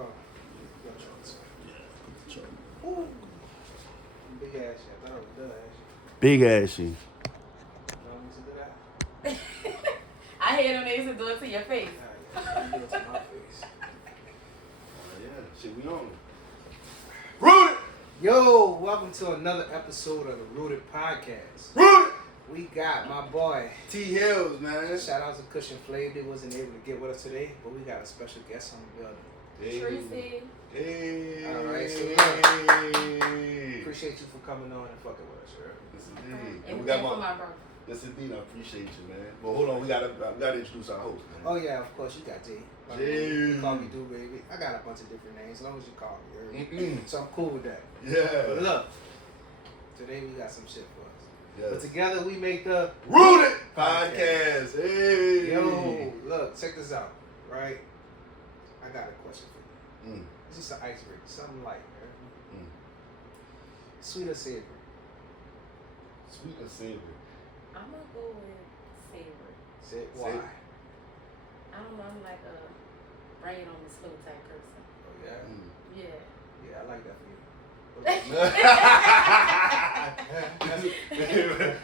Your choice. Yeah, put the Ooh. Big ass shit. I thought it was the ass shit. big ass shit. Don't listen to that. I hate when they used to do it to your face. Yeah, you do it to my face. Yeah, shit, we on it. Rooted! Yo, welcome to another episode of the Rooted Podcast. Rooted! We got my boy. T Hills, man. Shout out to Cushion Flav. They wasn't able to get with us today, but we got a special guest on the building. Hey. Tracy. Hey. All right, so hey. Appreciate you for coming on and fucking with us, right? Yes, indeed. And we got for my. my brother. Yes, indeed. I appreciate you, man. Well, hold on. We gotta introduce our host, man. Oh yeah, of course you got Jay. Jay. You call me Do Baby. I got a bunch of different names, as long as you call me. You heard me? So I'm cool with that. Yeah. But look, today we got some shit for us. Yes. But together we make the Rooted Podcast. Hey. Yo, look, check this out, right? I got a question for you. Mm. It's just an icebreaker, something light, right? Mm. Sweet or savory? Sweet or savory? I'm gonna go with savory. Say why? Savory. I don't know. I'm like a bring it on the slow type person. Oh yeah, Mm. Yeah. yeah, I like that for you.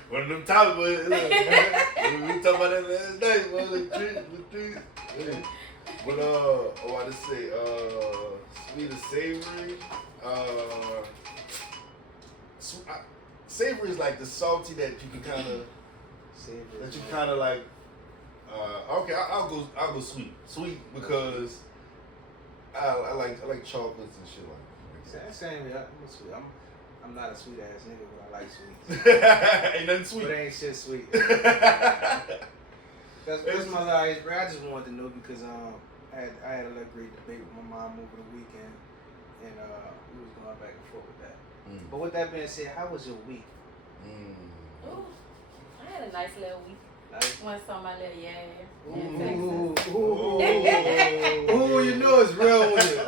One of them topics, we talking about that last night, boy, the trees. But I just say, sweet or savory. Savory is like the salty that you can kind of, Savory. that you kind of like. Okay, I'll go sweet. Sweet because I like chocolates and shit like that. Same, yeah. I'm sweet. I'm not a sweet ass nigga, but I like sweets. Ain't nothing sweet. But ain't shit sweet. That's my life. I just wanted to know because I had a little great debate with my mom over the weekend, and we was going back and forth with that. Mm. But with that being said, how was your week? Ooh, I had a nice little week. Nice. Went saw my little yeah. Ooh, ooh, you know it's real with it.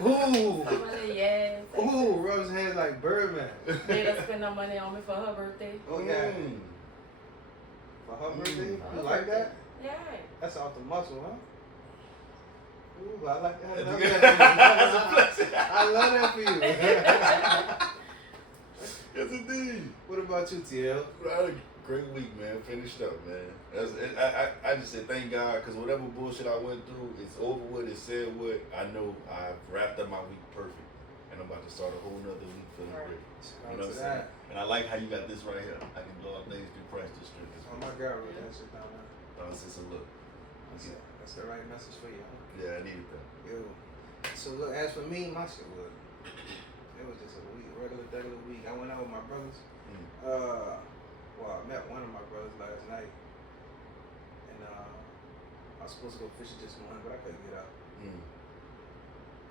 Ooh, Saw my little yeah. ooh, rubs hands like Birdman. Made her spend her money on me for her birthday. Oh yeah, for her birthday, you like that? Yeah. That's off the muscle, huh? Ooh, I like that. I love that for you. Yes, indeed. What about you, TL? I had a great week, man. Finished up, man. I just said thank God because whatever bullshit I went through, it's over with. It's said with. I know I've wrapped up my week perfect, and I'm about to start a whole nother week feeling great. You know what I'm saying? And I like how you got this right here. I can blow up things through Christ to strength. Oh my God, wrote that shit down there. It's a look. That's the right message for you. Huh? Yeah, I needed that. Yo. So look, as for me, my shit was it was just a week, regular week. I went out with my brothers. Well, I met one of my brothers last night, and I was supposed to go fishing this morning, but I couldn't get out.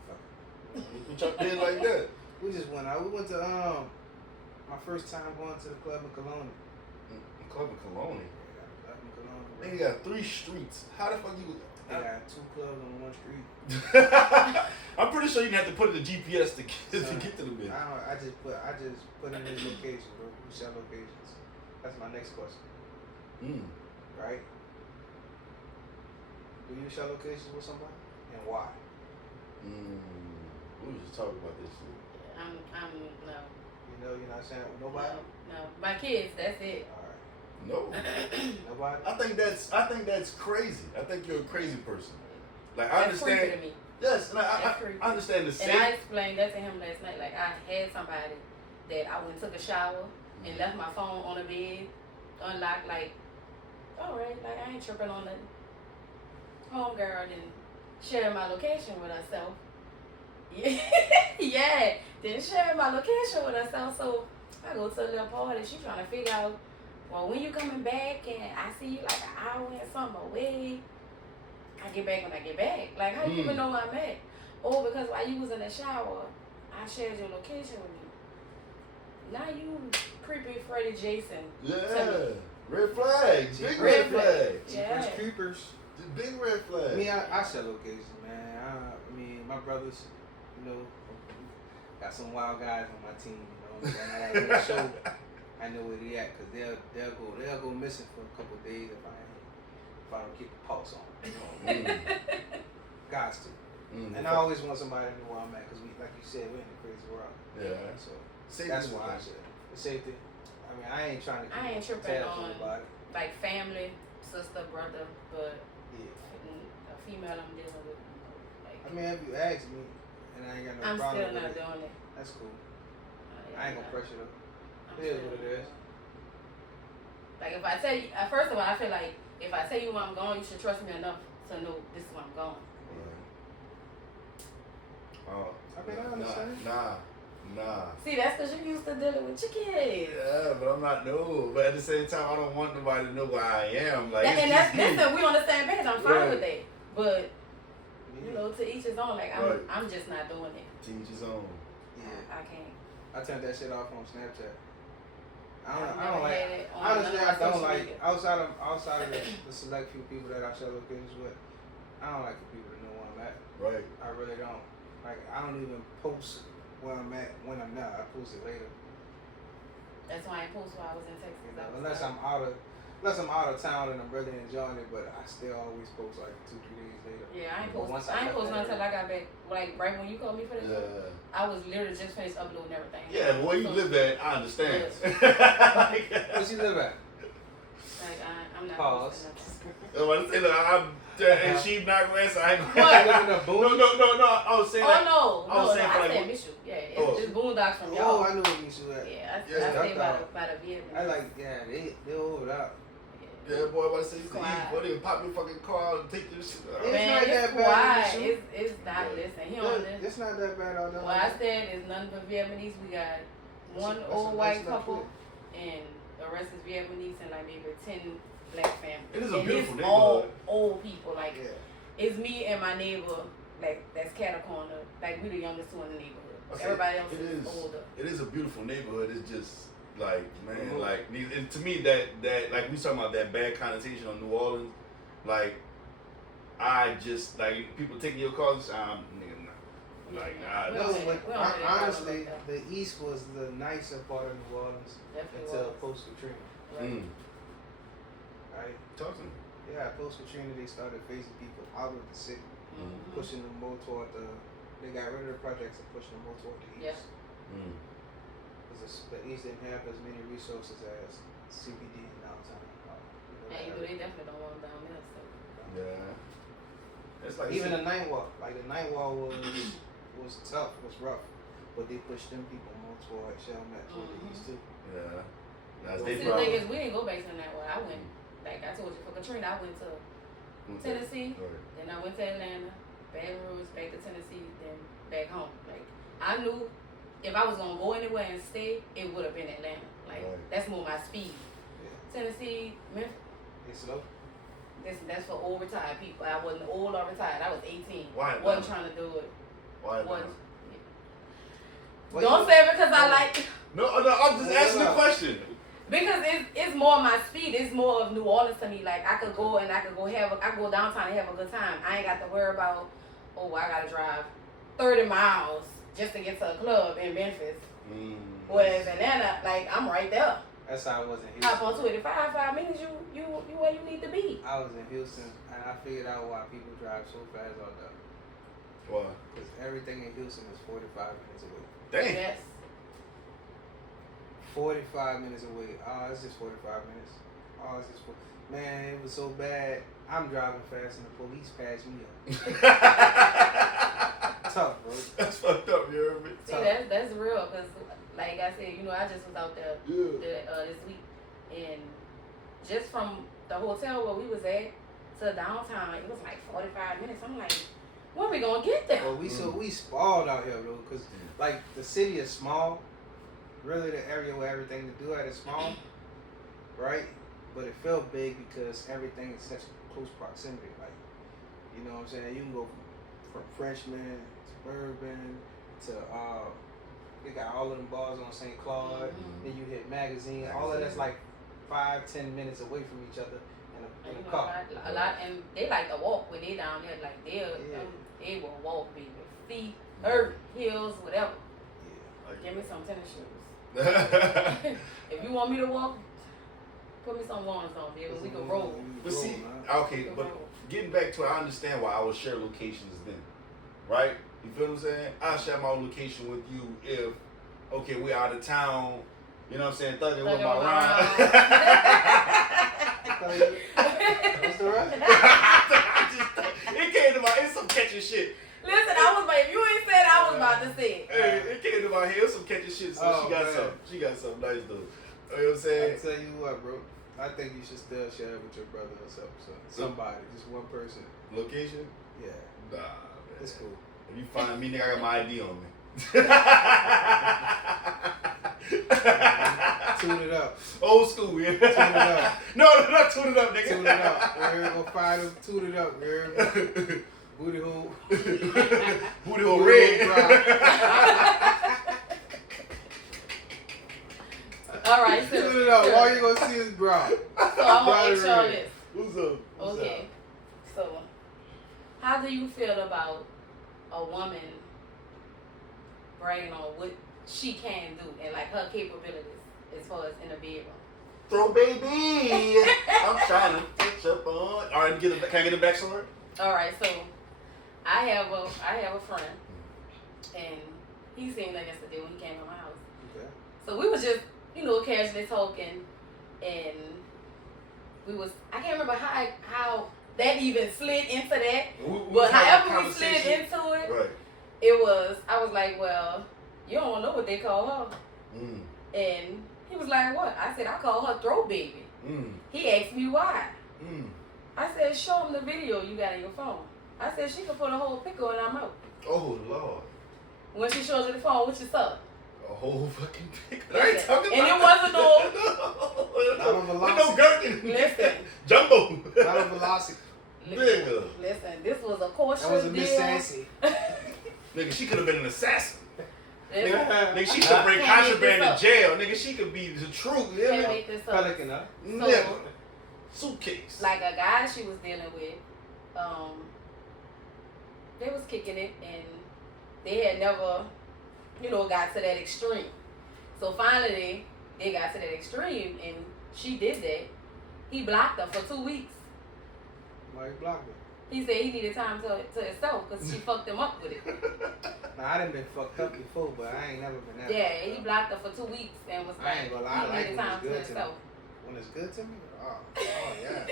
Fuck. What y'all did like that? We just went out. We went to my first time going to the club in Cologne. Club in Cologne. Yeah, club in Cologne. They got 3 streets. How the fuck you? They got 2 clubs on one street. I'm pretty sure you have to put in the GPS to get to the bitch. I just put in his location, bro. We share locations. That's my next question. Right? Do you share locations with somebody? And why? We was just talking about this shit. I'm no. You know, you're not sharing with nobody? No. My kids, that's it. Alright. No. Nobody? I think that's crazy. I think you're a crazy person. Like I That's creepy understand. to me. Yes, and I creepy. understand the And same. I explained that to him last night. Like I had somebody that I went and took a shower and left my phone on the bed, unlocked. Like, all right, like I ain't tripping on nothing. Homegirl didn't share my location with herself. Yeah, didn't share my location with herself. So I go to a little party. She trying to figure out, well, when you coming back, and I see you like an hour and something away. I get back when I get back. Like, how you even know where I'm at? Oh, because while you was in the shower, I shared your location with you. Now you creepy Freddy Jason. Yeah. Red flags. Big Red red flags. Yeah. Creepers. The big red flags. I mean, I share locations, man. I mean, my brothers, you know, got some wild guys on my team, you know. When I have a show, I know where they at, because they'll go missing for a couple of days if I don't keep the pulse on. You know, guys too. And I always want somebody to know where I'm at because we, like you said, we're in a crazy world. Yeah. So Safety that's is why I important. said the safety. I mean, I ain't trying to. I ain't tripping tabs on nobody. like family, sister, brother, but Yeah. a female I'm dealing with. Like, I mean, if you ask me, and I ain't got no I'm problem still with not it, doing it. that's cool. Yeah, I ain't gonna pressure though. I'm It is still what it not is. doing Like if I tell you, first of all, I feel like if I tell you where I'm going, you should trust me enough to know this is where I'm going. Oh, I mean, I understand. Nah. See, that's because you used to dealing with your kids. Yeah, but I'm not no. But at the same time, I don't want nobody to know where I am. Like, And it's that's just me. listen, we on the same page. I'm fine Right. with that. But Yeah. you know, to each his own. Like Right. I'm just not doing it. Teach his own. Yeah. I can't. I turned that shit off on Snapchat. I I've don't never like. had it on Honestly, none of I my don't social like media. outside of the select few people that I share locations with. I don't like for people to know where I'm at. Right. I really don't. Like I don't even post where I'm at when I'm not. I post it later. That's why I ain't post while I was in Texas. You know, I was unless like, I'm out of town and I'm really enjoying it, but I still always post like 2-3 days later. yeah, I ain't But post. once I ain't left post that until I got back. Like right when you called me for the job, Yeah. I was literally just finished uploading everything. Yeah, but where you So, live at, I understand. Where you live at? Like I'm not Pause. posting nothing. I was about to say, look, and she not gonna answer. I ain't What? You live in the No, boonies? no. I was saying. Oh like, no, I was saying for I like said what- Michelle. Yeah, it's Oh. just boondocks from Oh, y'all. I knew what you said. Yeah, I Yeah, stay by duck the Vietnamese. I like, yeah, they over that. Yeah, boy, about to say you can Quiet. eat. Boy, they pop your fucking car and take your shit out. It's Man, not it's that bad quiet. in the shoe. It's not. Yeah. Listen, he on this. It's not that bad out there. Well, I said it's none but Vietnamese. We got one That's a old nice white little couple, place. and the rest is Vietnamese, and like maybe 10 black families. It is a and beautiful it's all neighborhood. old people. Like Yeah. it's me and my neighbor. Like that's cattle corner. Like we the youngest two in the neighborhood. I say, Everybody else it is is. older. It is a beautiful neighborhood. It's just like, man, Mhm. like, and to me that like we talking about that bad connotation on New Orleans. Like, I just like people taking your cars. Nigga, nah. Like, nah. We No, don't really- but we don't really have honestly, it like the East was the nicer part of New Orleans Definitely until was. post Katrina, Right. right? Talk to me. Yeah, post Katrina, they started phasing people out of the city, Mhm. pushing them more toward the. They got rid of the projects and pushing them more toward the Yeah. east. Mm. Because the east didn't have as many resources as CBD and downtown. And you know they definitely don't want them down there. So. Yeah. It's like Even the night walk, like the night walk was tough, was rough, but they pushed them people more toward Chalmette, toward the east too. Yeah. That's See, they See, the problem. thing is, we didn't go back to that way. I went, like I told you, for Katrina, I went to Tennessee, Right. then I went to Atlanta, Baton Rouge, back to Tennessee, then back home. Like I knew if I was gonna go anywhere and stay, it would have been Atlanta. Like Right. that's more my speed. Yeah. Tennessee, Memphis, It's slow. that's for old retired people. I wasn't old or retired. I was 18. Why Wasn't Atlanta? trying to do it. Why? Wasn't. Well, Don't you- say it because I like. No, I'm just Well, asking the question. Because it's more my speed. It's more of New Orleans to me. Like I could go and I could go I go downtown and have a good time. I ain't got to worry about I gotta drive 30 miles just to get to a club in Memphis. Whereas Atlanta, like I'm right there. That's how I was in Hop on Houston. 285, 5 minutes. You where you need to be. I was in Houston, and I figured out why people drive so fast out there. Why? Because everything in Houston is 45 minutes away. Dang. Yes. 45 minutes away. Oh, it's just 45 minutes. Oh, it's just man, it was so bad. I'm driving fast and the police passed me up. Tough, bro. That's fucked up, you heard me? See, that's real. Cause like I said, I just was out there this week, and just from the hotel where we was at to downtown, it was like 45 minutes. I'm like, when we gonna get there? Well, we spoiled out here, though, because like the city is small. Really, the area where everything to do at is small, right? But it felt big because everything is such close proximity. Like, you know what I'm saying? You can go from Frenchman to Bourbon to they got all of them bars on St. Claude. Then you hit Magazine. All of that's like 5-10 minutes away from each other in a car. A lot, and they like to walk when they down there. Like they will walk, baby. Feet, earth, heels, whatever. Yeah. Give me some tennis shoes. If you want me to walk, put me some ones on, baby. We can roll. But see, man. okay, but getting back to it, I understand why I would share locations then. right? You feel what I'm saying? I'll share my location with you if, okay, we're out of town, you know what I'm saying, thugging with my rhyme. What's the rest? It came to my, it's some catchy shit. Listen, I was like, if you ain't said, I was about to say it. Hey, it came to my head, some catchy shit, so Oh, she got man. something. She got something nice though. You know what I'm saying? I tell you what, bro. I think you should still share it with your brother or somebody, just one person. Location? Yeah, Nah, man. it's cool. If you find me, nigga, I got my ID on me. Tune it up. Old school, yeah. Tune it up. No, not tune it up, nigga. Tune it up. We're gonna find him. Tune it up, man. Booty hole. Booty hole red. All right, so Tune it up. All you gonna see is bra. So I'm gonna ask y'all this. What's up? What's Okay. So, how do you feel about a woman bragging on what she can do and like her capabilities as far as in the bedroom? Throw baby. I'm trying to catch up on. All right, can I get a backstory? All right, so I have a friend, and he seen that yesterday when he came to my house. Okay. So we was just, casually talking, and I can't remember how that even slid into that, but however we slid into it, right. I was like, well, you don't know what they call her. Mm. And he was like, what? I said, I call her throw baby. Mm. He asked me why. Mm. I said, show him the video you got on your phone. I said, she can put a whole picture in her mouth. Oh, Lord. When she shows you the phone, what you saw? A whole fucking picture. Listen, I ain't talking and about it wasn't no... Not a with no velocity. gherkin. Listen. Jumbo. Not a velocity. Nigga. Listen, this was a cautious That was a deal. Miss Sassy. Nigga, she could have been an assassin. Listen, Nigga, she could bring Can't make contraband this to jail. Nigga, she could be the truth. You can't hear me? make this up. Pelican, huh? Nigga. Suitcase. Like a guy she was dealing with, they was kicking it and they had never, got to that extreme. So finally they got to that extreme and she did that. He blocked her for 2 weeks. Why you blocked her? He said he needed time to himself because she fucked him up with it. Now, I done been fucked up before, but I ain't never been that. Yeah, fucked he up. blocked her for 2 weeks and was I like, ain't gonna lie, I he like needed when time it's to good to me. himself. When it's good to me? Oh yeah.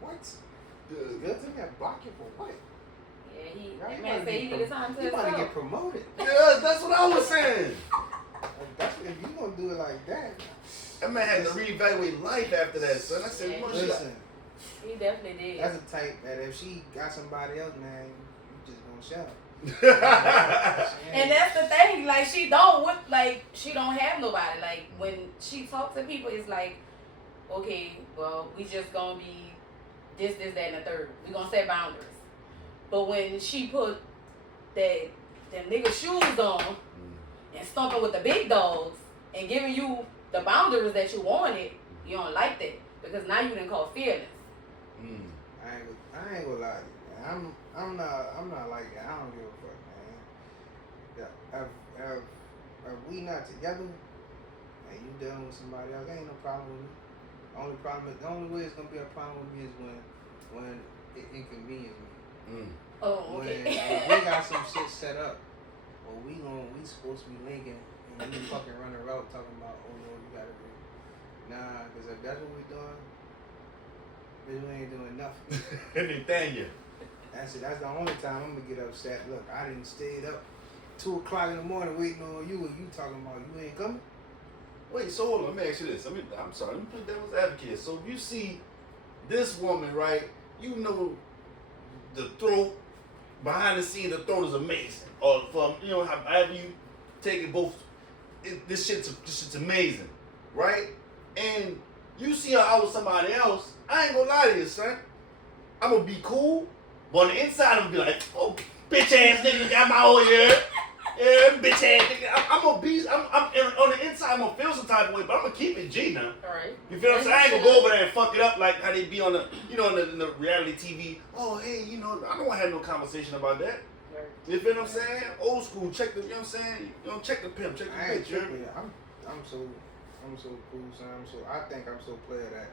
What? It's good to me? I block you for what? Yeah, Y'all, that you man wanna said he get needed time to You want to himself. get promoted. Yeah, that's what I was saying. That's, if you gonna do it like that. That man had to reevaluate life after that, son. I said, Yeah. what Listen, He definitely did. that's a type that if she got somebody else, man, you just gonna shout. And that's the thing, like she don't have nobody. Like when she talks to people, it's like, okay, well, we just gonna be this, that, and the third. We gonna set boundaries. But when she put them nigga shoes on and stomping with the big dogs and giving you the boundaries that you wanted, you don't like that because now you done caught feelings. I ain't gonna lie to you, man. I'm not like that. I don't give a fuck, man. Yeah, if we not together and you dealing with somebody else, ain't no problem with me. The only way it's gonna be a problem with me is when it inconveniences me. Oh, okay. When we got some shit set up, or we supposed to be linking, and we fucking running around talking about, oh no, you gotta do. Nah, because if that's what we doing, bitch, we ain't doing nothing. Nathaniel. That's it. That's the only time I'm gonna get upset. Look, I didn't stayed up 2 o'clock in the morning waiting on you, and you talking about you ain't coming. Wait, so hold on, let me ask you this. I'm sorry, let me play devil's advocate. So if you see this woman, right, you know the throat, behind the scene, the throat is amazing. Or from, however you take it both, this shit's amazing, right? And you see her out with somebody else, I ain't gonna lie to you, son. I'm gonna be cool, but on the inside, I'm gonna be like, oh, bitch ass nigga got my own here. Yeah, bitch ass nigga. I'm gonna be, I'm on the inside, I'm gonna feel some type of way, but I'm gonna keep it G now. Alright. You feel what I'm saying? I ain't gonna go over there and fuck it up like how they be on the, in the reality TV. Oh, hey, I don't wanna have no conversation about that. Right. You feel what I'm saying? Old school, check the, what I'm saying? Check the pimp, check the I ain't bitch, you hear me? tripping. I'm so cool, son. I think I'm so player that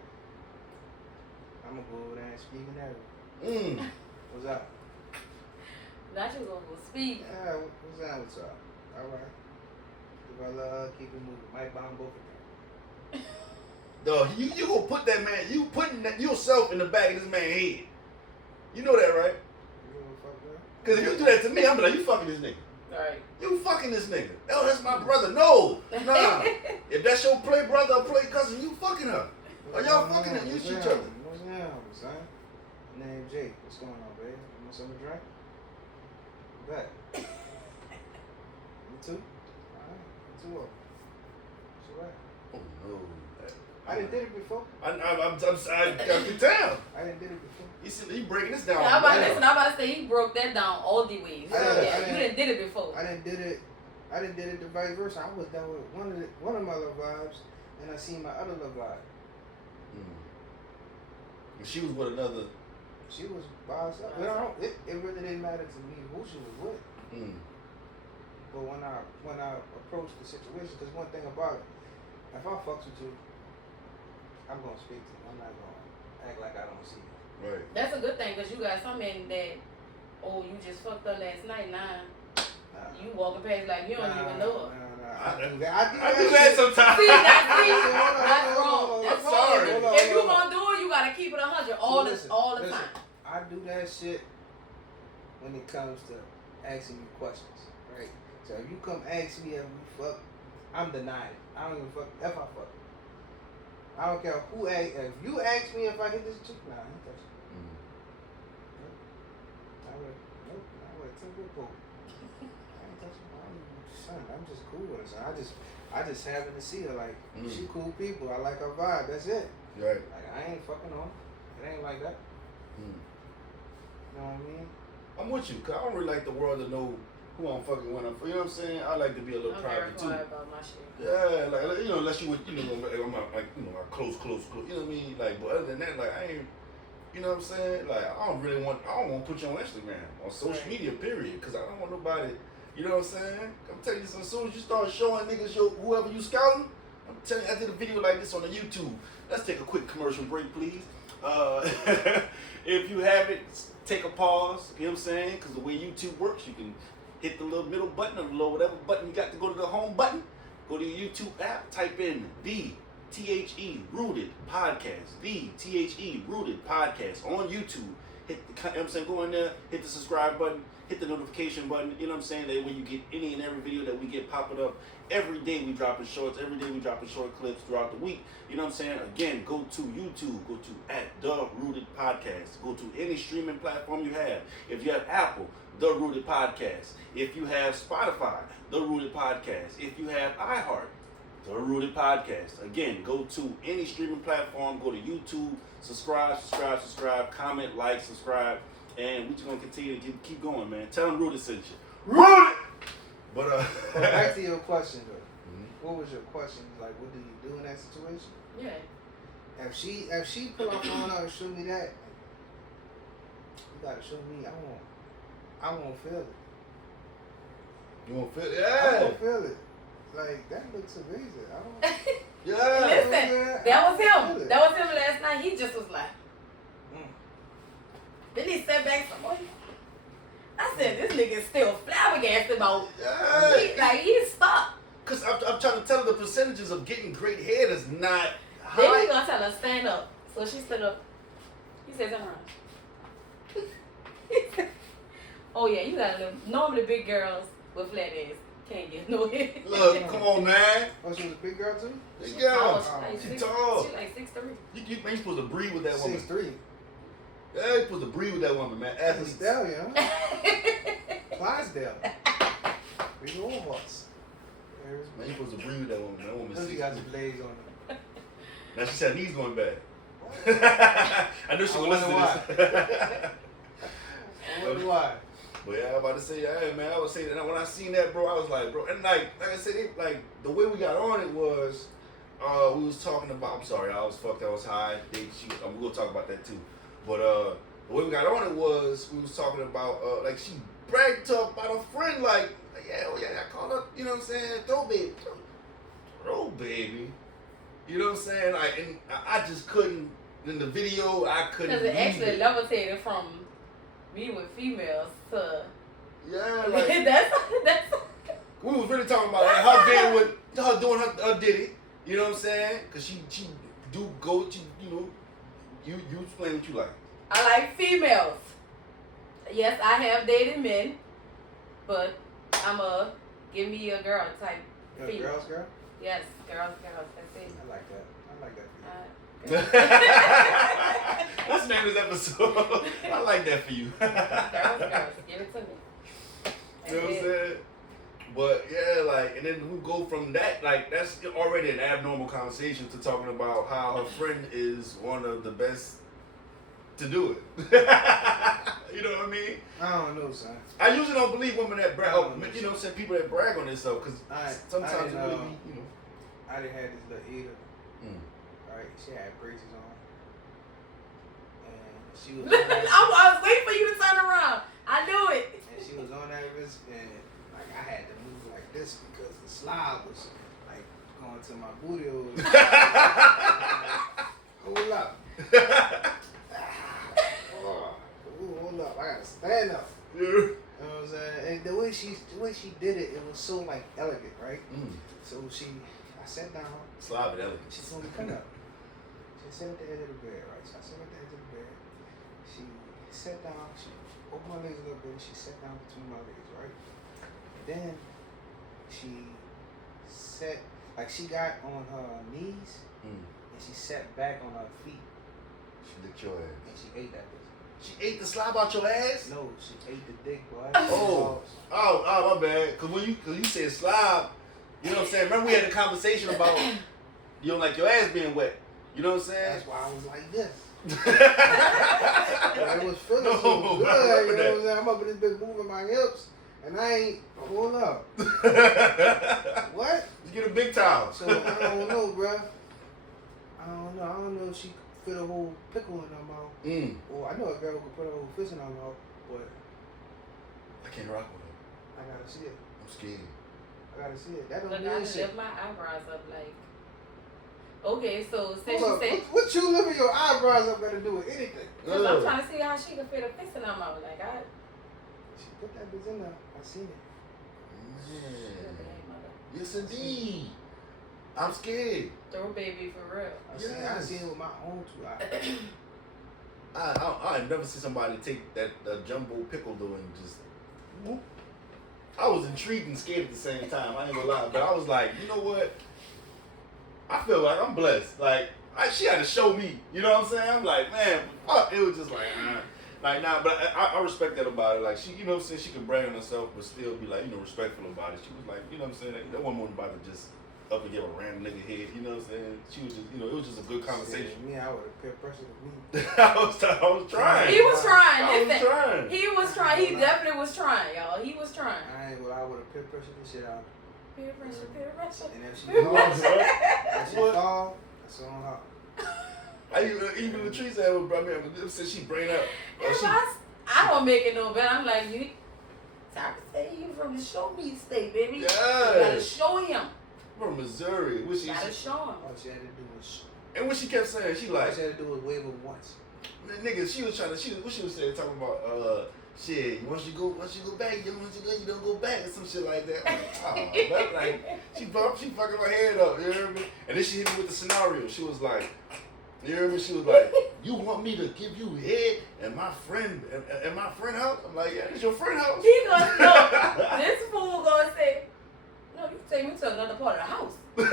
I'm gonna go over there and speak in that. What's up? Not you gonna go speak. Yeah, what's down with y'all? All right. If I love, keep it moving. Might bomb both of them. No, you gonna put that man, you putting yourself in the back of this man's head. You know that, right? You know what fuck, bro? Because if you do that to me, I'm like, you fucking this nigga. Right. You fucking this nigga. Oh, that's my brother. No. Nah. If that's your play brother or play cousin, you fucking her. Or y'all fucking her. You shoot each other. What's down, son? My name Jay. What's going on, babe? You want something to drink? Bet. You too? Alright. You too. It's alright. Oh, no. I done did it before. I'm can tell. I done did it before. You see, you breaking this down. I'm about to say he broke that down all the ways. I You did it before. I done did it the vice versa. I was down with one of my love vibes, and I seen my other love vibe. And she was with another. She was by herself. It really didn't matter to me who she was with. But when I approached the situation, because one thing about it, if I fucks with you, I'm gonna speak to you. I'm not gonna act like I don't see you. Right. That's a good thing because you got some men that, oh, you just fucked up last night. Nah. You walking past like you don't even know her. I do that sometimes. See, that's wrong. That's sorry. wrong. If you gonna do it, you gotta keep it 100 all the time. I do that shit when it comes to asking you questions, right? So if you come ask me if we fuck, I'm denying it. I don't even fuck if I fuck. I don't care who ask. If you ask me if I hit this chick, nah, I ain't touching. I would take your poke. I ain't touching. Son, I'm just cool with her. Son. I just happen to see her. Like she cool people. I like her vibe. That's it. Right. Like I ain't fucking on. It ain't like that. You know what I mean? I'm with you, cause I don't really like the world to know who I'm fucking when I'm. You know what I'm saying? I like to be a little private too. About my shit. Yeah, like you know, unless you would, you know, I'm not like you know, like close. You know what I mean? Like, but other than that, like I ain't. You know what I'm saying? Like I don't want to put you on Instagram or social media, period, cause I don't want nobody. You know what I'm saying? I'm telling you, as soon as you start showing niggas whoever you scouting, I'm telling you, I did a video like this on the YouTube. Let's take a quick commercial break, please. If you haven't, take a pause. You know what I'm saying? Because the way YouTube works, you can hit the little middle button or the little whatever button you got to go to the home button. Go to your YouTube app, type in the THE Rooted Podcast. The THE Rooted Podcast on YouTube. Hit the, you know what I'm saying? Go in there, hit the subscribe button, hit the notification button. You know what I'm saying? That way you get any and every video that we get popping up. Every day we dropping shorts. Every day we dropping short clips throughout the week. You know what I'm saying? Again, go to YouTube. Go to @The Rooted Podcast. Go to any streaming platform you have. If you have Apple, The Rooted Podcast. If you have Spotify, The Rooted Podcast. If you have iHeart, The Rooted Podcast. Again, go to any streaming platform. Go to YouTube. Subscribe. Comment, like, subscribe. And we're just going to continue to keep going, man. Tell them Rooted sent you. Rooted! But back to your question though. What was your question? Like, what do you do in that situation? Yeah. If she pull up on her and show me that, you gotta show me. I won't feel it. You won't feel it? I Yeah. won't feel it. Like that looks amazing. I don't. Yeah. Listen, that was him. That was him last night. He just was like. Then he sat back some more. I said, this nigga's still flabbergasted about. Yeah. He's stuck. Because I'm trying to tell her the percentages of getting great head is not high. Then he gonna tell her stand up. So she stood up. He said, turn around. Oh yeah, you gotta live. Normally big girls with flat ass can't get no head. Look, come on, man. Oh, she was a big girl too? Big girl. She's tall. She's like 6'3". You ain't supposed to breathe with that woman. 6'3". Yeah, you're supposed to breathe with that woman, man. That's a Athletes. stallion, huh? Clydesdale. Big old horse. Man, you're supposed to breathe with that woman. That woman's She 6'3". got the blades on her. Now she said knees going bad. I knew she would listen to this. I wonder why. But yeah, I was about to say, hey man, I was saying that when I seen that, bro, I was like, bro, and like I said, the way we got on it was, we was talking about. I'm sorry, I was fucked. I was high. We gonna talk about that too. But the way we got on it was, we was talking about like she bragged to about her friend, like yeah, I called her, you know what I'm saying, throw baby. You know what I'm saying? Like, and I just couldn't. In the video, I couldn't. Because it actually levitated from me with females to That's. We was really talking about like, her doing her Diddy. You know what I'm saying? Cause she do go to you explain what you like. I like females. Yes, I have dated men, but I'm a give me a girl type. You're a female. girl's girl? Yes, girls. That's it. I like that. I like that for you. Let's name this episode. I like that for you. Girls. Give it to me. You know what I'm saying? But yeah, like, and then we go from that, like, that's already an abnormal conversation to talking about how her friend is one of the best to do it. You know what I mean? I don't know, son. I usually don't believe women that brag, I don't know, you know what I'm saying, people that brag on themselves, because sometimes it really be, you know. I didn't have this little eater. Mm. Right? She had braces on. And she was I was waiting for you to turn around. I knew it. and she was on that wrist, and like I had to move like this because the slide was like going to my booty hole. Hold up. Hold up. I gotta stand up. Yeah. You know what I'm saying? And the way she did it, it was so like elegant, right? Mm. So I sat down. Slob it, elegant. She told me come up. She sat at the edge of the bed, right? So I sat at the edge of the bed. She sat down. She opened my legs a little bit. She sat down between my legs, right? Then she sat like she got on her knees and she sat back on her feet She licked your ass. and she ate that bitch. She ate the slob out your ass? No, she ate the dick, boy. Oh, my bad. Cause when you said slob, you know what I'm saying? Remember we had a conversation about you don't like your ass being wet. You know what I'm saying? That's why I was like this. But it was feeling No, so good. I You remember know what I'm saying? I'm up in this bitch moving my hips, and I ain't. Hold up. What? You get a big towel. So I don't know, bruh. I don't know if she could fit a whole pickle in her mouth. Or I know a girl could put a whole fish in her mouth, but I can't rock with her. I gotta see it. I'm scared. I gotta see it. That Look, don't I mean shit. lift my eyebrows up like. Okay, so since Hold she up. said, What you lifting your eyebrows up got to do with anything? because I'm trying to see how she can fit a fist in her mouth. Like, She put that bitch in there. I seen it. Man. Yes, indeed. I'm scared. Throw baby for real. I seen it with my own two eyes. I never see somebody take that jumbo pickle though and just whoop. I was intrigued and scared at the same time. I ain't gonna lie, but I was like, you know what? I feel like I'm blessed. Like she had to show me. You know what I'm saying? I'm like, man, fuck. It was just like nah. But I respect that about it. Like she, you know what I'm saying? She can brag on herself, but still be like, you know, respectful about it. She was like, you know what I'm saying? That woman wasn't about to just up and give a random nigga head. You know what I'm saying? She was just, you know, it was just a good conversation. Me, I would have peer pressure to me. I was trying. He was trying. I was Listen, trying. he was trying. He definitely was trying, y'all. He was trying. I would have peer pressure the shit out of her. Peer pressure, peer pressure. And if she No, falls, bro. if she What? fall, that's on her. Even Latrice had with brought me up. Since she bring up, I don't make it no better. I'm like, you. Time to say you from the show me state, baby. Yes. You gotta show him. from Missouri. What she, Gotta show him. All she had to do was, and what she kept saying, she all like, she had to do was wave her once. nigga, she was trying to, what she was saying, talking about, shit, once you go back, you don't go back, or some shit like that. I'm like, oh, but like, she fucking my head up, you hear me? And then she hit me with the scenario. She was like, you hear me? She was like, you want me to give you head and my friend house? I'm like, yeah, it's your friend house. He gonna no. This fool gonna say, no, you take me to another part of the house. He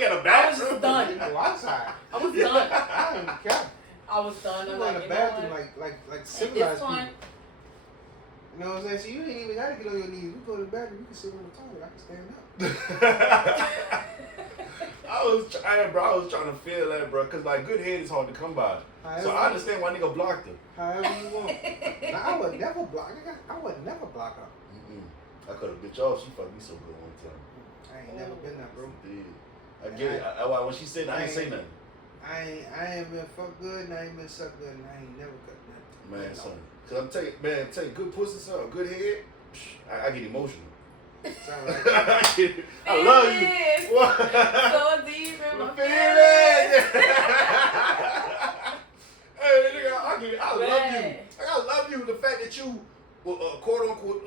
got a I was bathroom. just done. You go outside. I was done. I don't even care. I was done. You I'm go in like, the you know bathroom what? like At civilized this point, people. You know what I'm saying? So you ain't even gotta get on your knees. We go to the bathroom, you can sit on the toilet. I can stand up. I was trying to feel that, bro, cause like good head is hard to come by. So I understand why nigga blocked her. However you want. Now, I would never block her. I cut a bitch off. She fucked me so good one time. I ain't never been that, bro. Yeah. I get it. When she said that, I ain't say nothing. I ain't been fuck good and I ain't been suck good and I ain't never cut nothing. Man, son. Cause I'm telling you, good pussy, son, good head, I get emotional. Sound like I love you. Feelings. What? So deep in my Feelings. feelings. Hey, nigga, I love you. Man. I love you. The fact that you, quote unquote,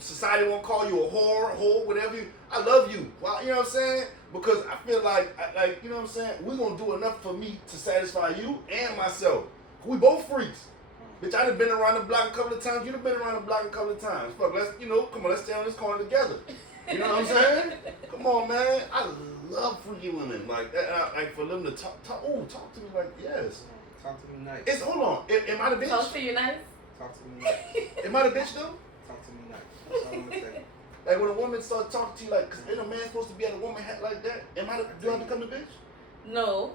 society won't call you a whore, whatever. I love you. Well, you know what I'm saying? Because I feel like you know what I'm saying. We're gonna do enough for me to satisfy you and myself. We both freaks. Bitch, I done been around the block a couple of times. You done been around the block a couple of times. Fuck, come on, let's stay on this corner together. You know what I'm saying? Come on, man. I love freaky women like that. Like for them to talk to me like yes. Talk to me nice. Hold on. Am I the bitch? Talk to you nice. Talk to me nice. Am I the bitch though? Talk to me nice. That's all I'm gonna say. Like when a woman starts talking to you like, cause ain't a man supposed to be at a woman hat like that? Do I become the bitch? No,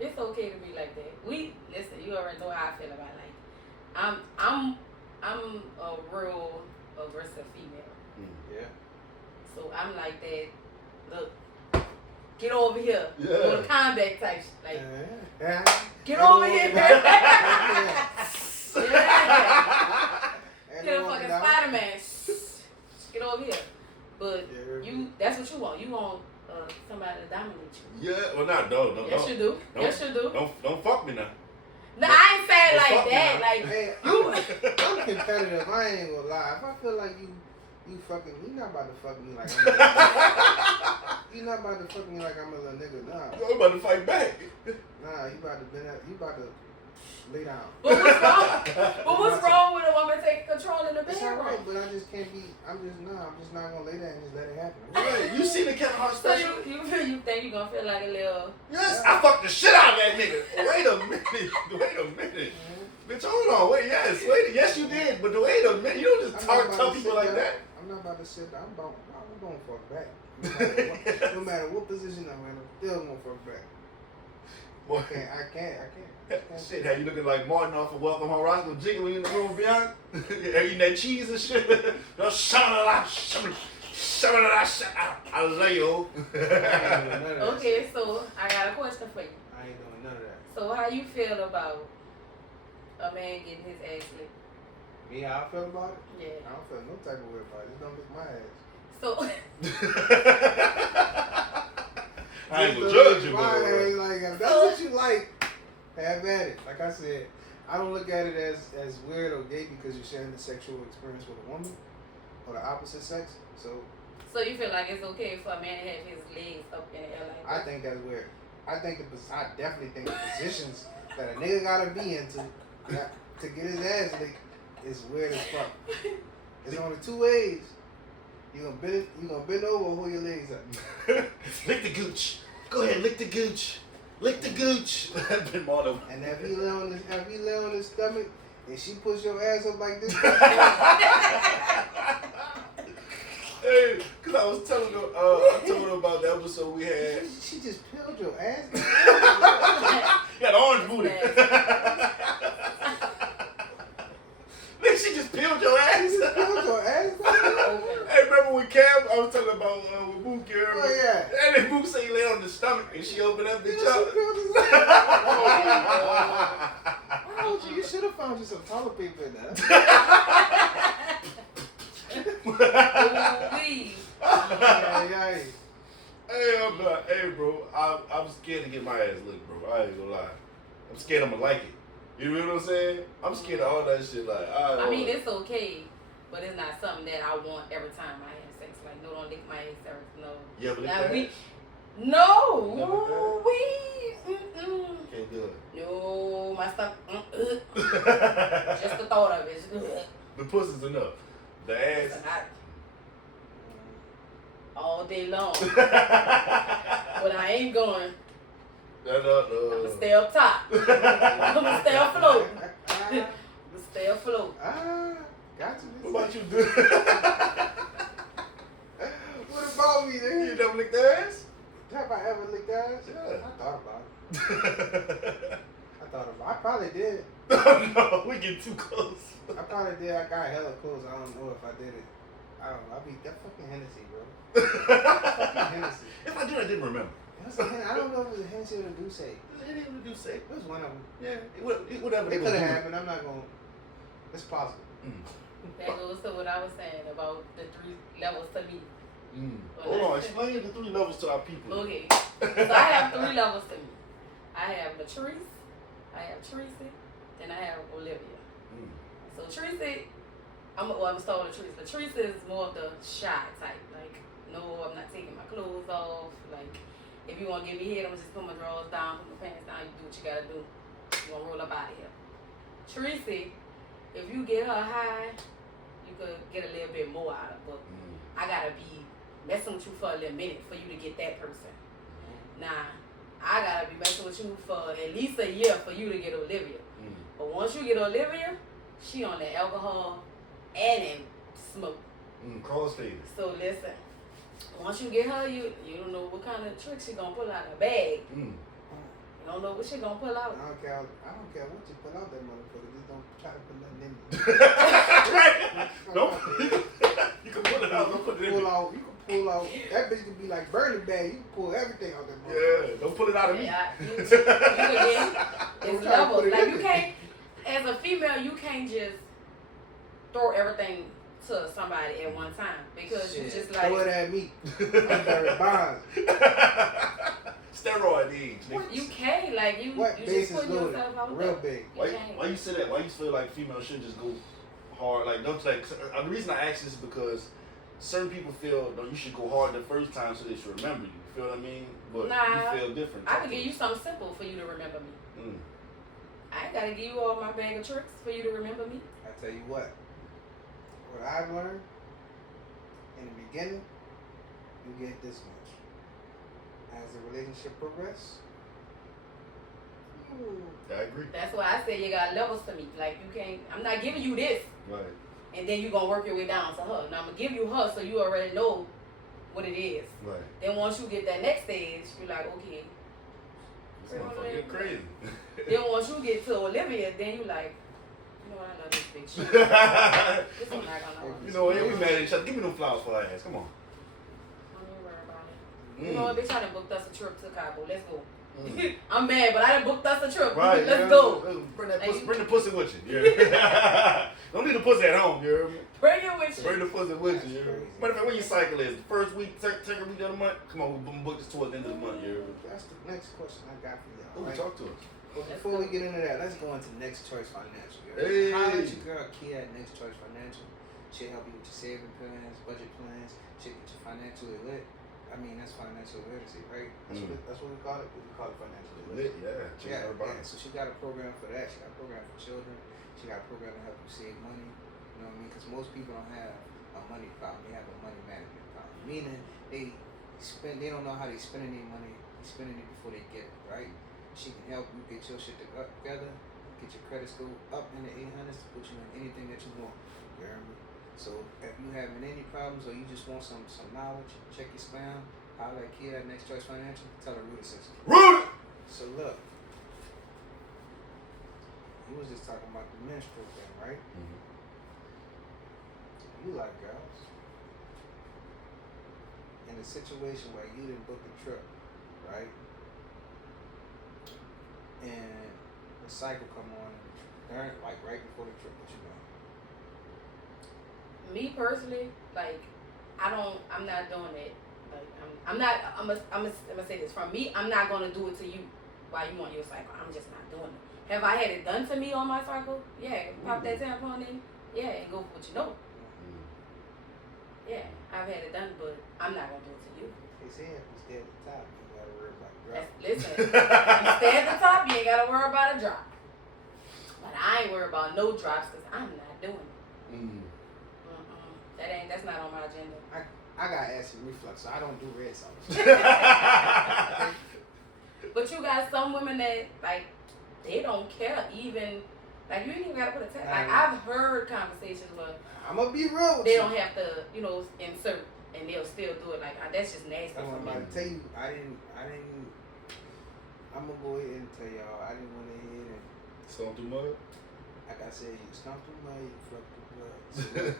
it's okay to be like that. Listen. You already know how I feel about like. I'm a real aggressive female. Yeah. So I'm like that. Look, get over here. Yeah. Go to combat type shit. Like, Yeah. get over here. Yeah. Get a fucking Spider-Man. Get over here. But Yeah. that's what you want. You want somebody to dominate you. Yeah. Well, not don't. Yes, you do. Yes, you do. Don't fuck me now. No, I ain't saying Don't like fuck me that. now. Like Hey, you. I'm competitive. I ain't gonna lie. If I feel like you fucking, you not about to fuck me like I'm you not about to fuck me like I'm a little nigga. Nah. I'm about to fight back. Nah, you about to lay down. But what's wrong with a woman taking control in the It's bedroom? alright, but I just can't be. I'm just not gonna lay there and just let it happen. Right. You seen the Kevin Hart So special? you think you gonna feel like a little? Yes, I fucked the shit out of that nigga. Wait a minute. Bitch, hold on. Yes, you did. But wait a minute. You don't just tell people like that. I'm not about to sit there. I'm going fuck back. No matter what position I'm in, I'm still gonna fuck back. Boy. I can't. Shit, how you looking like Martin off of Welcome Home? Roscoe jiggling in the room beyond? Eating that cheese and shit. I love you. Okay, so I got a question for you. I ain't doing none of that. So how you feel about a man getting his ass licked? Me, how I feel about it? Yeah. I don't feel no type of way about it. Just don't lick my ass. So I ain't gonna Just judge you, lick my but ass, like, if that's what you like, have at it. Like I said, I don't look at it as weird or gay because you're sharing the sexual experience with a woman or the opposite sex. So you feel like it's okay for a man to have his legs up in the air like that? I think that's weird. I definitely think the positions that a nigga gotta be into to get his ass licked is weird as fuck. It's only two ways. You gonna bend over or hold your legs up. lick the gooch. Go ahead, lick the gooch. Lick the gooch. I've been more than. And if he lay on his stomach and she push your ass up like this, Hey, cause I was telling her, I told her about the episode we had. she just peeled your ass. Got orange booty. Nigga, she just peeled your ass. She just peeled your ass. Hey, remember when Cam? I was talking about with Mook here. Oh yeah. And then Mook said he lay on the stomach and she opened up the Yeah, chop. she peeled his ass. Why don't you? You should have found you some toilet paper in there. Please. Yeah. Hey, bro, I'm scared to get my ass licked, bro. I ain't gonna lie. I'm scared I'm gonna like it. You know what I'm saying? I'm scared of all that shit. Like, I mean, it's okay, but it's not something that I want every time I have sex. Like, no, don't lick my ass, no. Yeah, but Now lick no, can't do it. No, my stomach. Just the thought of it. The pussy's enough. The ass. Listen, all day long. But I ain't going. I'm gonna stay up top. I'm gonna stay afloat. I'm gonna stay afloat. Got you. What about you, dude? What about me, You nigga? never licked the ass? Have I ever licked ass? Yeah. I thought about it. I probably did. No, we get too close. I probably did. I got hella close. I don't know if I did it. I don't know. I be that fucking Hennessy, bro. Fucking Hennessy. If I did, I didn't remember. I don't know if it was a Hennessy or a Douce. It It didn't do say. was one of them. Yeah, whatever. It could have happened. I'm not going to. It's possible. That goes to what I was saying about the 3 levels to me. Hold on, explain the 3 levels to our people. Okay. So I have 3 levels to me. I have Latrice, I have Tracy, then I have Olivia. So Tracy I'm gonna start with Latrice. Latrice is more of the shy type. Like, no, I'm not taking my clothes off. Like, if you want to give me head, I'm gonna just put my drawers down, put my pants down. You do what you gotta do. You gonna roll up out of here. Tracy, if you get her high, you could get a little bit more out of her. But I gotta be messing with you for a little minute for you to get that person. Nah, I gotta be messing with you for at least a year for you to get Olivia. But once you get Olivia, she on the alcohol and in smoke. Cross-faded. So listen, once you get her, you don't know what kind of trick she gonna pull out of her bag. You don't know what she gonna pull out. I don't care what you pull out that motherfucker. Just don't try to put nothing in there. Don't. You can pull it out. Don't put it in. You can pull out. That bitch can be like Bernie bag. You can pull everything out that Yeah, don't pull it out of me. Yeah, it's levels. Like you can't, as a female, you can't just throw everything to somebody at one time because Shit, you just like throw it at me. I'm Barry Bonds. Steroid age, nigga. you can't like you. What You base just is put loaded? yourself out Real there. big. Why you say that? Why you feel like females should just go hard? Like don't like. The reason I ask this is because certain people feel you should go hard the first time so they should remember you. You feel what I mean? But Nah, you feel different. I can give you something simple for you to remember me. I ain't gotta give you all my bag of tricks for you to remember me. I tell you what I've learned in the beginning, you get this much. As the relationship progresses, I agree. That's why I say you got levels to me. Like you can't. I'm not giving you this, Right. and then you gonna work your way down to her. Now I'm gonna give you her so you already know what it is. Right. Then once you get that next stage, you're like, okay. This motherfucker get crazy. Then once you get to Olivia, then you like, you know what, I love this bitch. This one not gonna work. You know, yeah, we mad at each other. Give me them flowers for her ass. Come on. Don't even worry about it. You know what, bitch, I done booked us a trip to Cabo. Let's go. I'm mad, but I done booked us a trip. Right. Let's yeah. go. Bring the pussy with you. Yeah. Don't leave the pussy at home. You hear me? Bring it with you. Bring the pussy with you. That's crazy. Matter of fact, when your cycle is, the first week, second week of the month, come on, we'll book this towards the end of the month. You hear me? That's the next question I got for y'all. Ooh, Right? talk to us. But before we get into that, let's go into Next Choice Financial. Hey. Holla at your girl Kia at Next Choice Financial. She'll help you with your saving plans, budget plans. She'll get you financially lit. I mean, that's financial literacy, right? That's what we call it. We call it financial literacy. Yeah. Check her Yeah. box. So she got a program for that. She got a program for children. She got a program to help you save money. You know what I mean? Because most people don't have a money problem. They have a money management problem. Meaning they don't know how they spending their money. They spending it before they get it, right? She can help you get your shit together, get your credit score up in the 800s to put you in anything that you want. You hear me? So if you having any problems or you just want some knowledge, check your spam. Holla at Kia at Next Choice Financial. Tell her Rudy says. Rudy! So look, you was just talking about the menstrual thing, right? You like girls. In a situation where you didn't book a trip, right? And the cycle come on during, like right before the trip, what you doing? Me personally, like, I'm not doing it. Like, I'm gonna say this from me. I'm not gonna do it to you while you on your cycle. I'm just not doing it. Have I had it done to me on my cycle? Yeah, pop that tampon in. Yeah, and go for what you know. Yeah, I've had it done, but I'm not gonna do it to you. They say if you stay at the top, you gotta worry about dropping. Listen, you stay at the top, you ain't gotta worry about a drop. But I ain't worried about no drops because I'm not doing it. That's not on my agenda. I got acid reflux, so I don't do red sauce. But you got some women that, like, they don't care even, like, you ain't even gotta put a tag. Like, I've heard conversations where I'm gonna be real with they you. don't have to, insert, and they'll still do it. Like, that's just nasty That's what for I'm me. about to tell you. I didn't. I'm gonna go ahead and tell y'all. I didn't went ahead and, Storm through mud? like I said, you stomp through mud, you fuck through blood. So,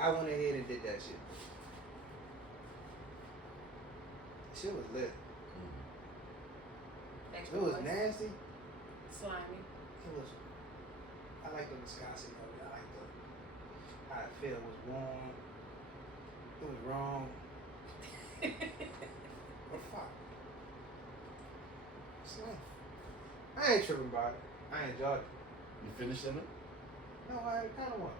I went ahead and did that shit. Shit was lit. Extra It was moist, nasty. slimy. It was. I like the viscosity of it. I like how it felt. It was warm. It was wrong. But fuck. It's life. I ain't tripping about it. I enjoyed it. You finished in it? No, I kind of want.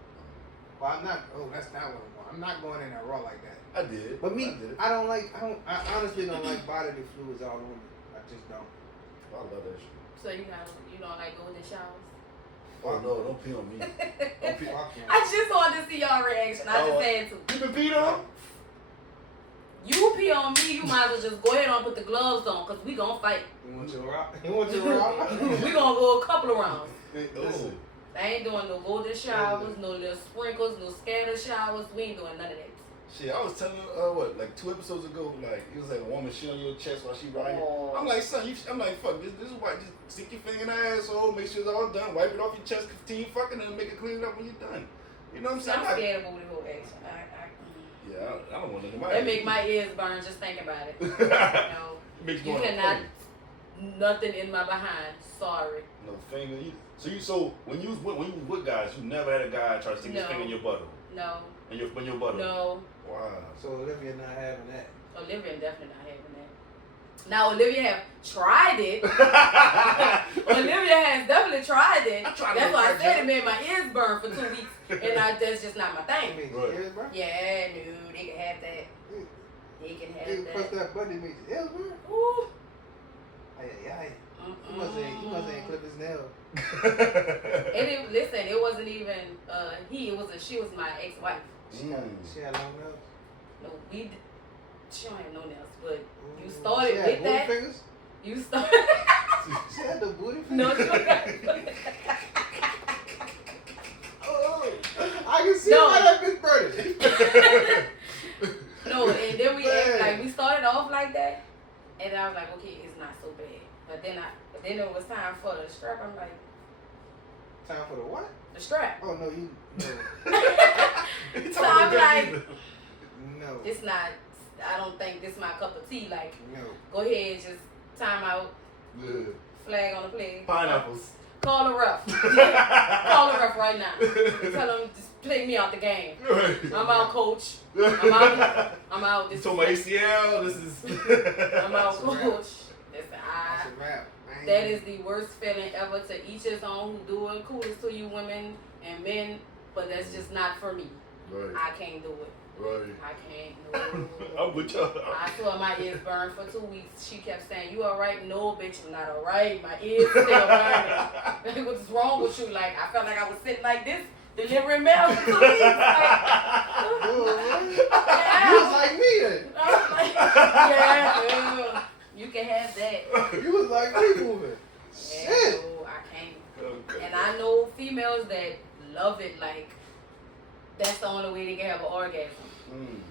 Well, I'm not. Oh, that's not what I'm going. I'm not going in there raw like that. I did. But me, I did. I honestly don't like bodily fluids all on me. I just don't. I love that shit. So you don't like golden showers? Oh no, don't pee on me. Don't pee. I just wanted to see y'all reaction. I just had to. You been peed on? You pee on me, you might as well just go ahead and put the gloves on, cause we gonna fight. You want your rock? You want your rock? We gonna go a couple of rounds. Listen. I ain't doing no golden showers, no little sprinkles, no scatter showers. We ain't doing none of that. Shit, I was telling like 2 episodes ago, like it was like a woman shit on your chest while she riding. Oh. I'm like, son, I'm like, fuck, this is why, just stick your finger in the asshole, make sure it's all done, wipe it off your chest, continue fucking, and make it clean it up when you're done. You know what I'm saying? I'm scared of booty hole action. Yeah, I don't want to do my That make my ears burn just thinking about it. No, Makes you me wanna cannot, play. nothing in my behind. Sorry. No finger. So when you was with guys, you never had a guy try to stick his finger in your butthole. No. In your butthole. No. Wow. So Olivia not having that. Olivia definitely not having that. Now Olivia have tried it. Olivia has definitely tried it. That's why I said it made my ears burn for 2 weeks, and that's just not my thing. Right. Ears burn? Yeah, no, they can have that. They can You have press that. that button, it makes your ears burn. Ooh. Ay. He must ain't clip his nail. Listen, it wasn't even she was my ex-wife. She had long nails. No, she don't have no nails, but you She started had with booty that. fingers? You started. She had the booty fingers? No, she don't have. Oh, I can see No. why that bitch burning. No, and then we Man. like we started off like that, and I was like, okay, it's not so bad. But then it was time for the strap. I'm like, Time for the what? the strap. Oh, no, you. No. So I'm like, No. it's not. I don't think this is my cup of tea. Like, No. go ahead, just time out, Good. flag on the play. Pineapples. Call the ref. Call the ref right now. Tell him just play me out the game. I'm out, coach. I'm out. You This told my ACL. This is. I'm out, coach. Listen, That's a wrap. that is the worst feeling ever. To each his own. Who do it? Kudos to you, women and men. But that's just not for me. Right. I can't do it. Right. I can't. No. I'm with y'all. I saw my ears burn for 2 weeks. She kept saying, "You alright?" No, bitch, I'm not alright. My ears still burning. What's wrong with you? Like, I felt like I was sitting like this, delivering mail for 2 weeks. Like, You was like me then. I was like, yeah, you can have that. You was like me moving. Yeah, Shit. no, I can't. Okay. And I know females that love it. Like, that's the only way they can have an orgasm. And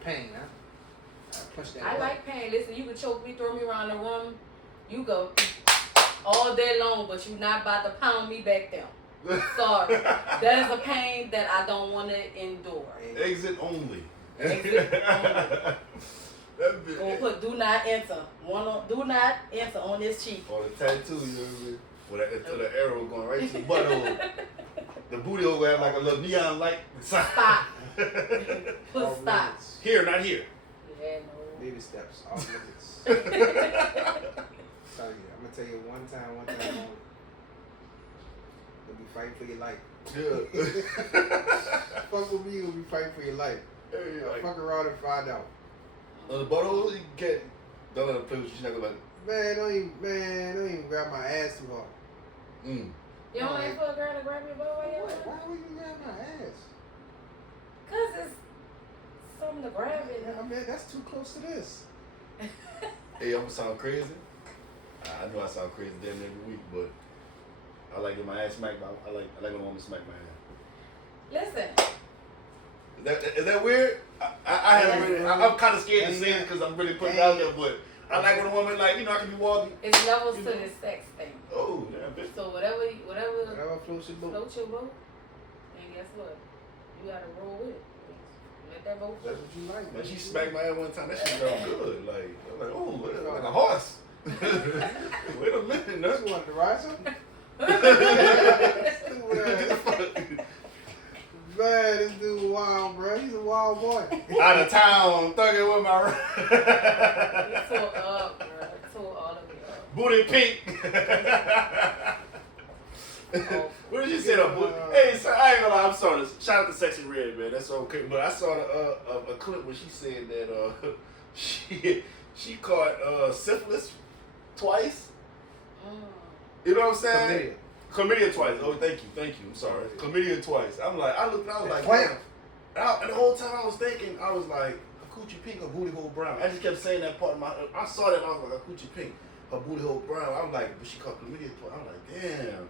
pain, huh? Push that. I button. like pain. Listen, you can choke me, throw me around the room. You go all day long, but you're not about to pound me back down. Sorry. That is a pain that I don't want to endure. Exit only. Exit only. That bitch. Gonna put do not enter. Do not enter on this cheek. Or the tattoo, you know what I mean? With the arrow going right to the butthole. The booty hole gonna have like a little neon light. Stop. Put Off stop. limits. Here, not here. Yeah, no. Baby steps. Off limits. Tell you, I'm gonna tell you one time only. You'll be fighting for your life. Yeah. Fuck with me, you'll be fighting for your life. Hey, like, Fuck around and find out. on the butthole, you get. Don't let her play with you. She's not gonna like. Man, don't even grab my ass too hard. You don't like for a girl to grab your butt while you're Why at would you grab my ass? Cause it's something to grab it. I mean, that's too close to this. Hey, I'm gonna sound crazy. I know I sound crazy damn every week, but I like when my ass smacked. I like when a woman smack my ass. Listen. Is that weird? I haven't really. I'm kind of scared to say it because I'm really putting it out there, but I like when a woman like I can be walking. It's levels to this sex thing. Oh, damn, bitch. So whatever Whatever floats your boat. floats your boat, and guess what? You gotta roll with it. Let that boat That's float. what you like. Man, she smacked my ass one time. That shit felt good. Like, I'm like, oh, like a horse. Wait a minute, That's no. one to ride something? Man, this dude wild, bro. He's a wild boy. Out of town, thugging with my You tore up, bro. Tore all of it up. booty pink. Oh. What did you say? Hey, so I ain't gonna lie. I'm sorry. Shout out to Sexy Red, man. That's okay. But I saw a clip where she said that she caught syphilis twice. You know what I'm saying? Chlamydia twice. Oh, thank you. I'm sorry. Chlamydia twice. I looked, I was like, damn. And the whole time I was thinking, I was like, her coochie pink, her booty hole brown. I just kept saying that part of I saw that, and I was like, her coochie pink, her booty hole brown. I'm like, but she caught chlamydia twice. I'm like, damn.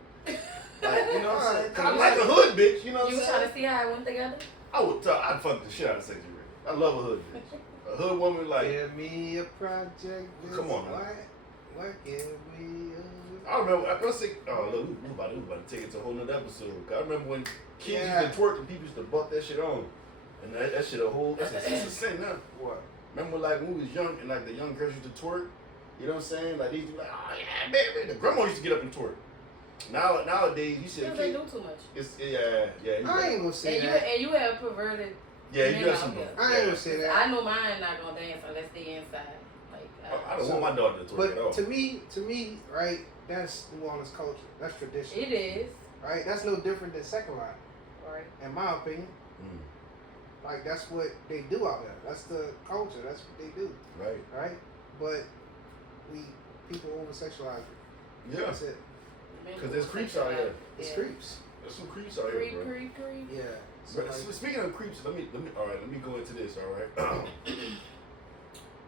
Like, you know what I'm saying? I'm like a hood bitch, you know what I'm saying? You trying to see how it went together? I'd fuck the shit out of Sexy Red. I love a hood bitch. A hood woman like. Give me a project. Come on, man. What can we? I remember. I was sick. Oh look, we about to take it to a whole nother episode. I remember when kids used to twerk and people used to butt that shit on, and that shit it's a sin now. What? Remember like when we was young and like the young girls used to twerk. You know what I'm saying? Like these like, oh yeah, baby. The grandma used to get up and twerk. Nowadays you see a They kid. do too much. It's yeah. I ain't gonna say that. And you have perverted. Yeah, you got some. I ain't gonna say that. I know mine not gonna dance unless they inside. Like I don't want my daughter to twerk at all. But to me, right? That's New Orleans culture. That's tradition. It is. Right? That's no different than Second Line. Right. In my opinion. Like, that's what they do out there. That's the culture. That's what they do. Right. Right? But people over-sexualize it. Yeah. That's it. Because there's creeps out here. It's creeps. There's some creeps out here, bro. Creep. Yeah. So But speaking of creeps, let me go into this, all right?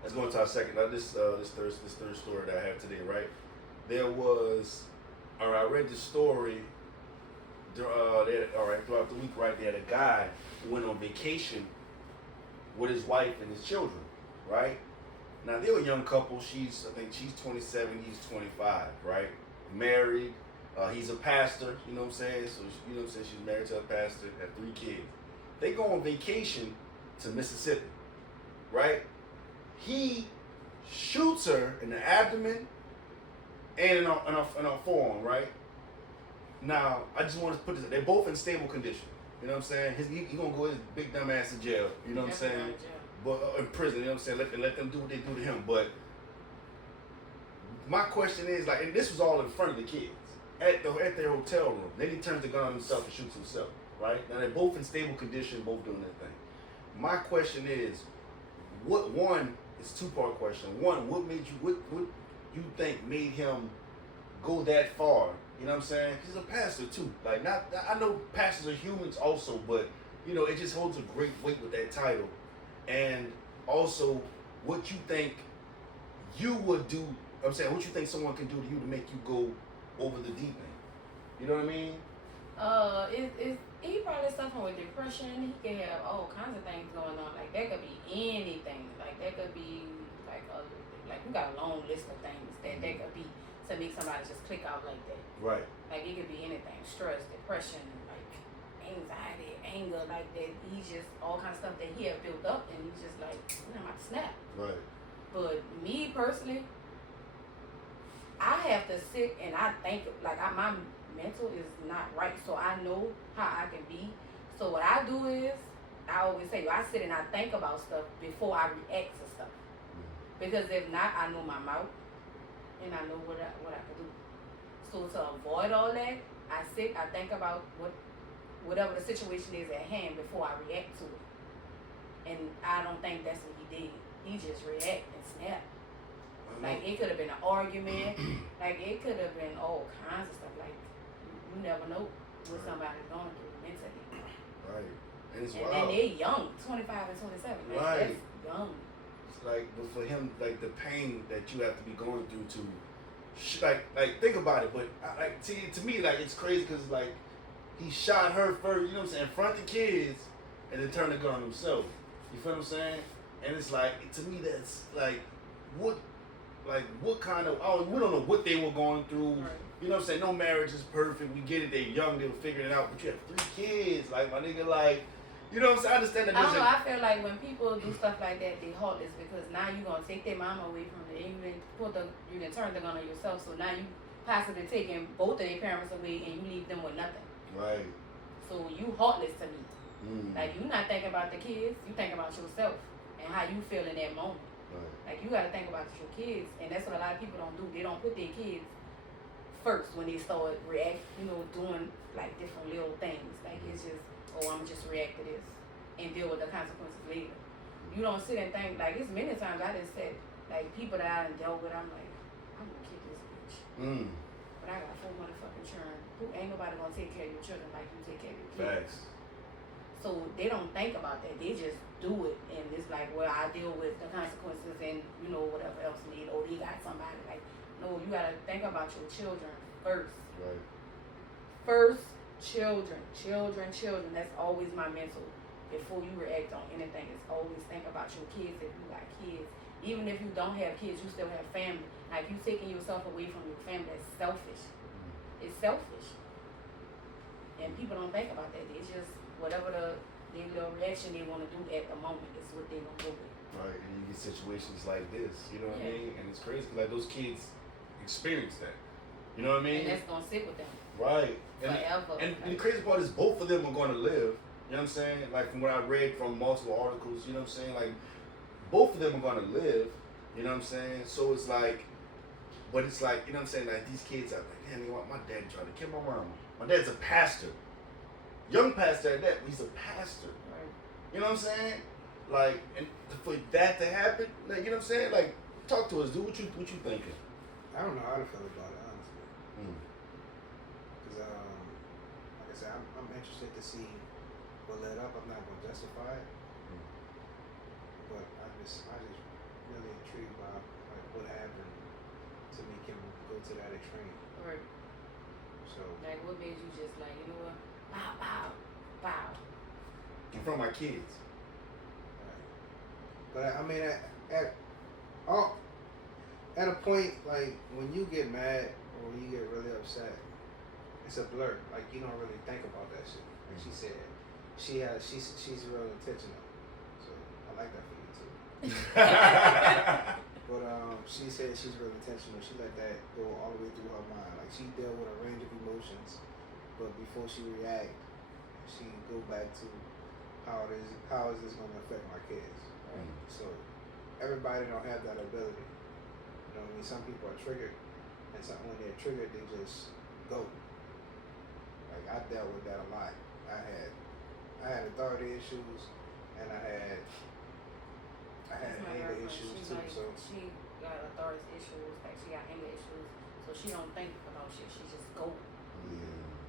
Let's go into our second. Now this third story that I have today, right? I read this story. Throughout the week, right? They had a guy who went on vacation with his wife and his children, right? Now they were a young couple. I think she's 27, he's 25, right? Married. He's a pastor, you know what I'm saying? So, you know what I'm saying? She's married to a pastor, have 3 kids. They go on vacation to Mississippi, right? He shoots her in the abdomen and in her forearm, right? Now, I just want to put this, they're both in stable condition. You know what I'm saying? He gonna go his big dumb ass in jail, you know what I'm saying? But in prison, you know what I'm saying? Let them do what they do to him. But my question is, like, and this was all in front of the kids. At their hotel room. Then he turns the gun on himself and shoots himself. Right? Now they're both in stable condition, both doing their thing. My question is, it's a 2-part question. One, what you think made him go that far? You know what I'm saying? He's a pastor too. Like, I know pastors are humans also, but you know, it just holds a great weight with that title. And also, what you think you would do, I'm saying, what you think someone can do to you to make you go over the deep end. You know what I mean? He probably suffering with depression. He can have all kinds of things going on. Like, that could be anything. Like, that could be like we got a long list of things that could be to make somebody just click out like that. Right. Like, it could be anything: stress, depression, like anxiety, anger, like that. He's just all kinds of stuff that he have built up, and he's just like, I'm about to snap. Right. But me personally, I have to sit and I think, like, my mental is not right, so I know how I can be. So what I do is, I always say, I sit and I think about stuff before I react to stuff. Because if not, I know my mouth, and I know what I can do. So to avoid all that, I sit, I think about whatever the situation is at hand before I react to it. And I don't think that's what he did. He just react and snap. Like, it could have been an argument. Like, it could have been all kinds of stuff. Like, you never know what somebody's going through mentally. Right. And it's wild. wild. And they're young, 25 and 27. Right. That's young. It's like, but for him, like, the pain that you have to be going through to, like think about it. But, to me, like, it's crazy because, like, he shot her first, you know what I'm saying, in front of the kids, and then turned the gun on himself. You feel what I'm saying? And it's like, to me, that's, like, what kind of, we don't know what they were going through. Right. You know what I'm saying? No marriage is perfect. We get it. They're young. They were figuring it out. But you have 3 kids. Like, my nigga, like, you know what I'm saying? I understand that. I don't know. I feel like when people do stuff like that, they heartless because now you're going to take their mama away from them. You can turn the gun on yourself. So now you possibly taking both of their parents away and you leave them with nothing. Right. So you heartless to me. Like, you're not thinking about the kids. You think about yourself and how you feel in that moment. Right. Like, you got to think about your kids, and that's what a lot of people don't do. They don't put their kids first when they start doing like different little things. Like it's just, oh, I'm just react to this and deal with the consequences later. You don't sit and think, like, it's many times I just said, like, people that I done dealt with, I'm like, I'm gonna kill this bitch. But I got 4 motherfucking children. Who ain't nobody gonna take care of your children like you take care of your kids? Facts. So they don't think about that. They just do it, and it's like, well, I deal with the consequences and whatever else need. Oh, they got somebody. Like, no, you gotta think about your children first. Right. First, children. That's always my mental. Before you react on anything, it's always think about your kids if you got kids. Even if you don't have kids, you still have family. Like, you taking yourself away from your family, that's selfish. It's selfish. And people don't think about that. They just, whatever their little reaction they want to do at the moment is what they're going to go with. Right, and you get situations like this, you know what I Yeah. mean? And it's crazy, like those kids experience that. You know what I mean? And that's going to sit with them Right. And, forever. and the crazy part is both of them are going to live. You know what I'm saying? Like from what I read from multiple articles, you know what I'm saying? Like both of them are going to live. You know what I'm saying? So it's like, but it's like, you know what I'm saying? Like these kids are like, damn, you know what? My dad tried to kill my mama. My dad's a pastor. Young pastor at that, he's a pastor. Right. You know what I'm saying? Like, and for that to happen, like, you know what I'm saying? Like, talk to us, dude. What you thinking? I don't know how to feel about it, honestly. Because, like I said, I'm interested to see what led up. I'm not going to justify it. But I just really intrigued by like what happened to make him go to that extreme. Right. So, Like, what made you just like, you know what? Bow. In front of my kids. but I mean, at a point, like when you get mad or when you get really upset, it's a blur. Like you don't really think about that shit. Like she said, she's real intentional. So I like that for you too. But she said she's real intentional. She let that go all the way through her mind. Like she dealt with a range of emotions, but before she react, she go back to how is this going to affect my kids? Right? So everybody don't have that ability. You know what I mean? Some people are triggered, and when they're triggered, they just go. Like I dealt with that a lot. I had authority issues, and I had anger issues too. Like, So she got authority issues, like she got anger issues, so she don't think about shit. She just go.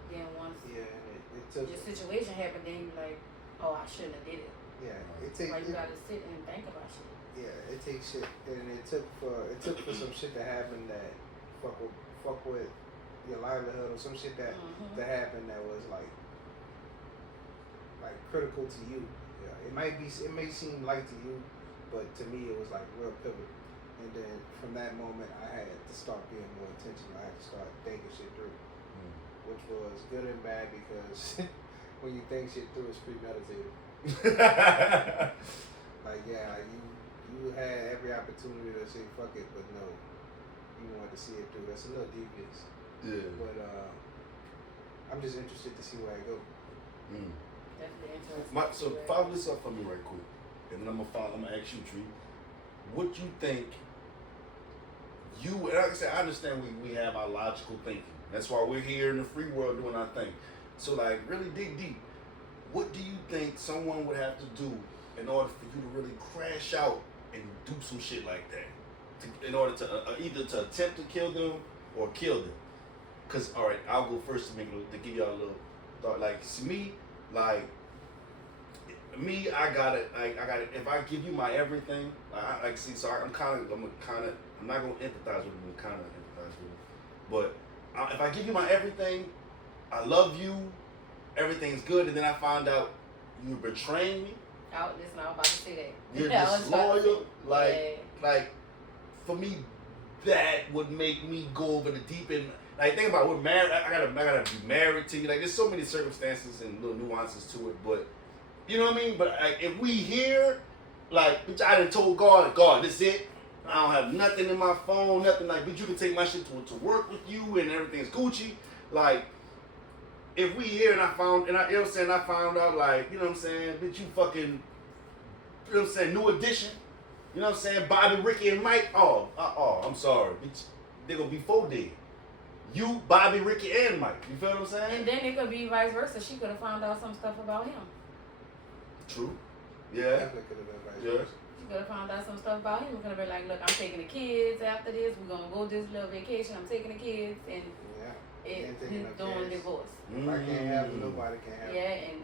Then once yeah, and it took. your situation happened, then you like, oh, I shouldn't have did it. Yeah, it takes. Like you gotta sit and think about shit. Yeah, it takes shit, and it took for some shit to happen that fuck with your livelihood or some shit that happened that was like critical to you. Yeah, it may seem light to you, but to me it was like real pivotal. And then from that moment, I had to start being more intentional. I had to start thinking shit through, which was good and bad because when you think shit through, it's premeditated. Like you had every opportunity to say fuck it, but no, you wanted to see it through. That's a little devious. Yeah. But I'm just interested to see where I go. Definitely interesting. So follow this up for me right quick, and then I'm gonna ask you, Tree. What you think? Like I said, I understand we have our logical thinking. That's why we're here in the free world doing our thing. So like, really dig deep. What do you think someone would have to do in order for you to really crash out and do some shit like that? In order to either to attempt to kill them or kill them? Cause all right, I'll go first to give y'all a little thought. Like me, I got it. If I give you my everything, I'm not gonna empathize with them. I'm kind of empathize with them, but if I give you my everything, I love you, everything's good, and then I find out you're betraying me. Listen, I was about to say that. You're disloyal. Like for me, that would make me go over the deep end. Like think about it, we're married. I gotta be married to you. Like there's so many circumstances and little nuances to it, but you know what I mean. But if we here, like, bitch, I done told God, this it. I don't have nothing in my phone, nothing like. But you can take my shit to work with you, and everything's Gucci. Like, if we here and I found out, like, you know what I'm saying, bitch, you fucking, you know what I'm saying, New Edition. You know what I'm saying, Bobby, Ricky, and Mike. Oh, I'm sorry, bitch. They're gonna be 4 dead. You, Bobby, Ricky, and Mike. You feel what I'm saying? And then it could be vice versa. She could have found out some stuff about him. True. Yeah. Definitely could have been vice Yeah. versa. She could have found out some stuff about him. Could have been like, look, I'm taking the kids after this. We're gonna go this little vacation. I'm taking the kids, and Yeah. it, Ain't he's taking no doing kids. divorce. If I can't have them, nobody can have them. Yeah, and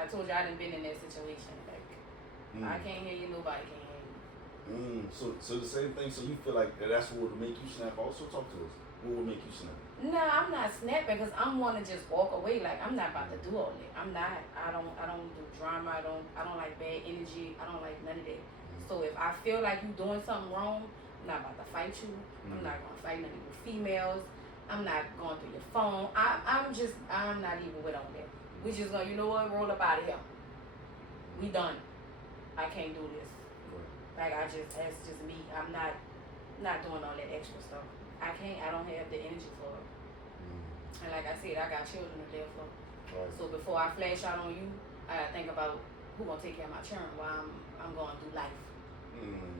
I told you I didn't been in that situation. Like, I can't hear you. Nobody can hear you. So the same thing. So you feel like that's what would make you snap? Also, talk to us. What would make you snap? No, I'm not snapping because I'm want to just walk away. Like I'm not about to do all that. I'm not. I don't do drama. I don't like bad energy. I don't like none of that. So if I feel like you doing something wrong, I'm not about to fight you. I'm not gonna fight none of you females. I'm not going through your phone. I'm not even with on that. We just gonna, you know what, roll up out of here. We done. I can't do this. Like that's just me. I'm not doing all that extra stuff. I don't have the energy for it. And like I said, I got children to live for. Right. So before I flash out on you, I gotta think about who gonna take care of my children while I'm going through life.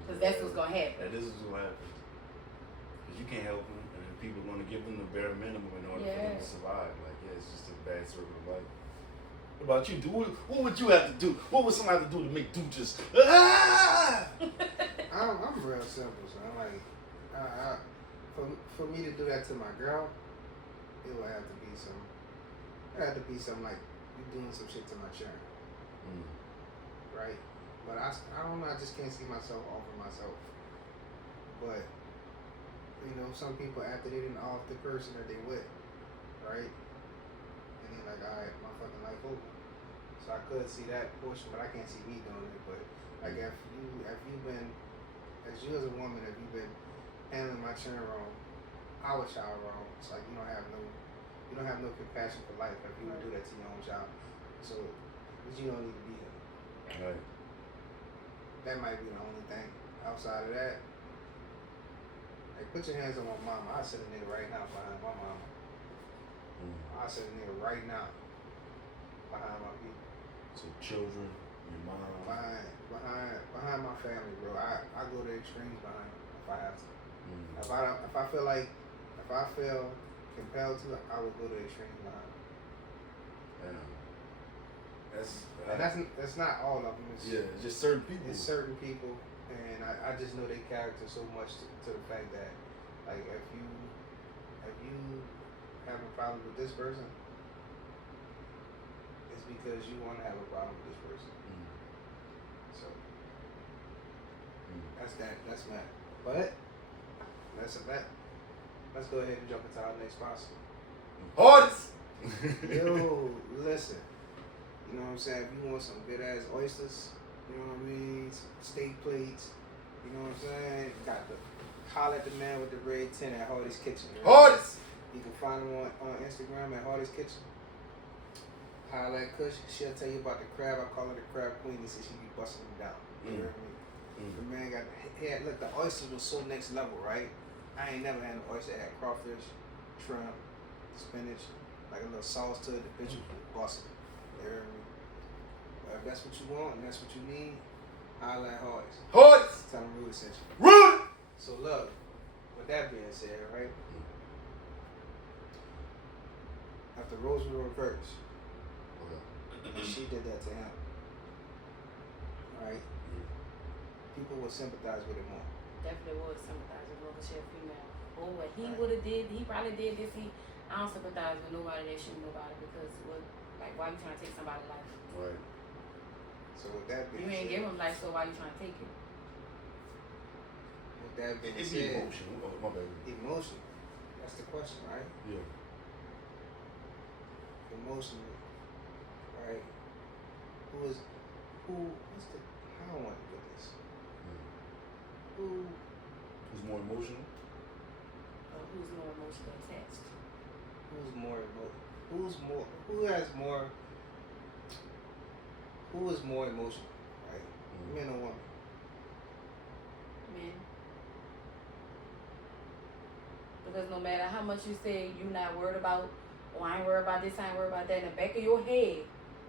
Because that's what's gonna happen. This is what happens. Because you can't help them, and people are gonna give them the bare minimum in order for them to survive. Like, yeah, it's just a bad circle of life. What about you? What would you have to do? What would somebody have to do to make dude just I'm real simple, so I'm like, for me to do that to my girl, it would have to be some like you doing some shit to my children, right? But I don't know. I just can't see myself offering myself. But you know, some people after they didn't off the person that they with, right? And they're like, all right, my fucking life over. So I could see that portion, but I can't see me doing it. But like if you've been, as you as a woman, if you've been handling my children wrong, our child wrong, it's like you don't have no compassion for life if you would do that to your own child. So you don't need to be here. Right. That might be the only thing. Outside of that, like put your hands on my mama. I sit a nigga right now behind my mama. I sit a nigga right now behind my people. So children, your mom. Behind my family, bro. I go to extremes behind them if I have to. If I feel compelled to, I would go to extremes behind them. Yeah. That's not all of them. It's just certain people. It's certain people, and I just know their character so much to the fact that, like, if you have a problem with this person, it's because you want to have a problem with this person. So that's that. That's Matt. But that's a bet. Let's go ahead and jump into our next sponsor. Artists. Yo, listen. You know what I'm saying? If you want some good ass oysters, you know what I mean? Some steak plates, you know what I'm saying? Got the holler at the man with the red tin at Hardy's Kitchen. Right? Artists. You can find him on Instagram at Hardy's Kitchen. Holler at Kush. She'll tell you about the crab. I call her the crab queen. He said she be busting them down. You know what I mean? The man got look, the oysters was so next level, right? I ain't never had an oyster that had crawfish, shrimp, spinach, like a little sauce to it. The bitch was busting. You know what I mean? But if that's what you want and that's what you need, holler at Hardy's. Artists. Tell them Rudy sent you. Rudy. So look, with that being said, right? After Rose was reversed, she did that to him. Right? People would sympathize with it more. Definitely would sympathize with Roker Chef female. Oh, what he would have did, he probably did this. I don't sympathize with nobody that shoot nobody because why you trying to take somebody's life? Right. So with that being You ain't said, give him life, so why you trying to take it? with that being It's said, emotional. Oh, my bad. emotion. That's the question, right? Yeah. Emotionally, right? What's the, how do I want to put this? Who's more emotional? Who's more emotionally attached? Who is more, emotional, right? Men or women? Men. Because no matter how much you say you're not worried about, oh, I ain't worried about this, I ain't worried about that, in the back of your head,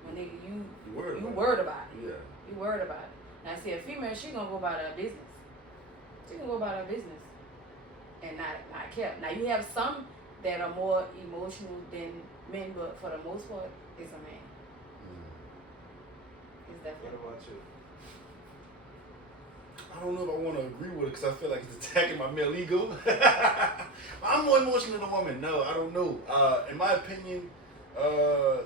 when nigga, you worried about it. Yeah. You worried about it. Now, see, a female, she gonna go about her business. She gonna go about her business and not care. Now, you have some that are more emotional than men, but for the most part, it's a man. It's What definitely. about you? I don't know if I want to agree with it because I feel like it's attacking my male ego. I'm more emotional than a woman. No, I don't know. In my opinion, I'm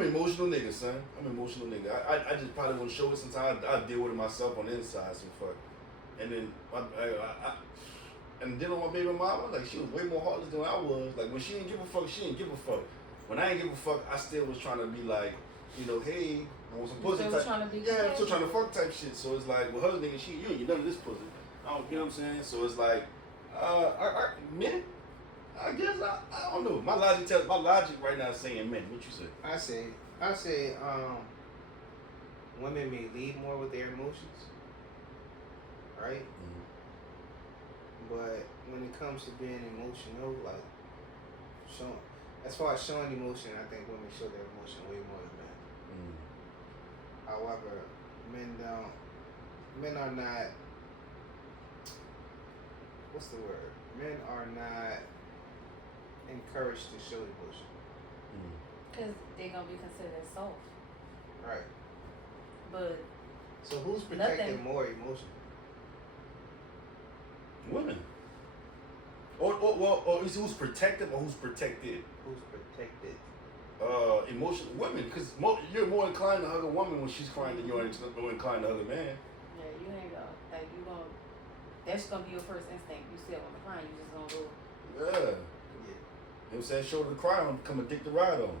an emotional nigga, son. I'm an emotional nigga. I just probably won't show it sometimes. I deal with it myself on the inside, so fuck. And then, and dealing with my baby mama, like, she was way more heartless than I was. Like, when she didn't give a fuck, she didn't give a fuck. When I didn't give a fuck, I still was trying to be like, you know, hey, I want some You pussy still type. trying to be Yeah, I'm still competitive. trying to fuck type shit. So it's like, with her nigga, you ain't get none of this pussy. I don't, you know what I'm saying? So it's like, men, I guess, I don't know. My logic right now is saying men. What you say? I say, women may lead more with their emotions, right? But when it comes to being emotional, like showing, as far as showing emotion, I think women show their emotion way more than men. However, men don't. Men are not. What's the word? Men are not encouraged to show emotion. Because they're going to be considered soft. Right. But So who's protecting Nothing. more emotion? Women. Or is who's protective or who's protected? Who's protected? Emotional women, because you're more inclined to hug a woman when she's crying than you're more inclined to hug a man. yeah, you ain't gonna, like, you gonna, that's gonna be your first instinct. You see a woman crying, you just gonna go. Yeah. You know what I'm saying? Shoulder to cry on, become a dick to ride on.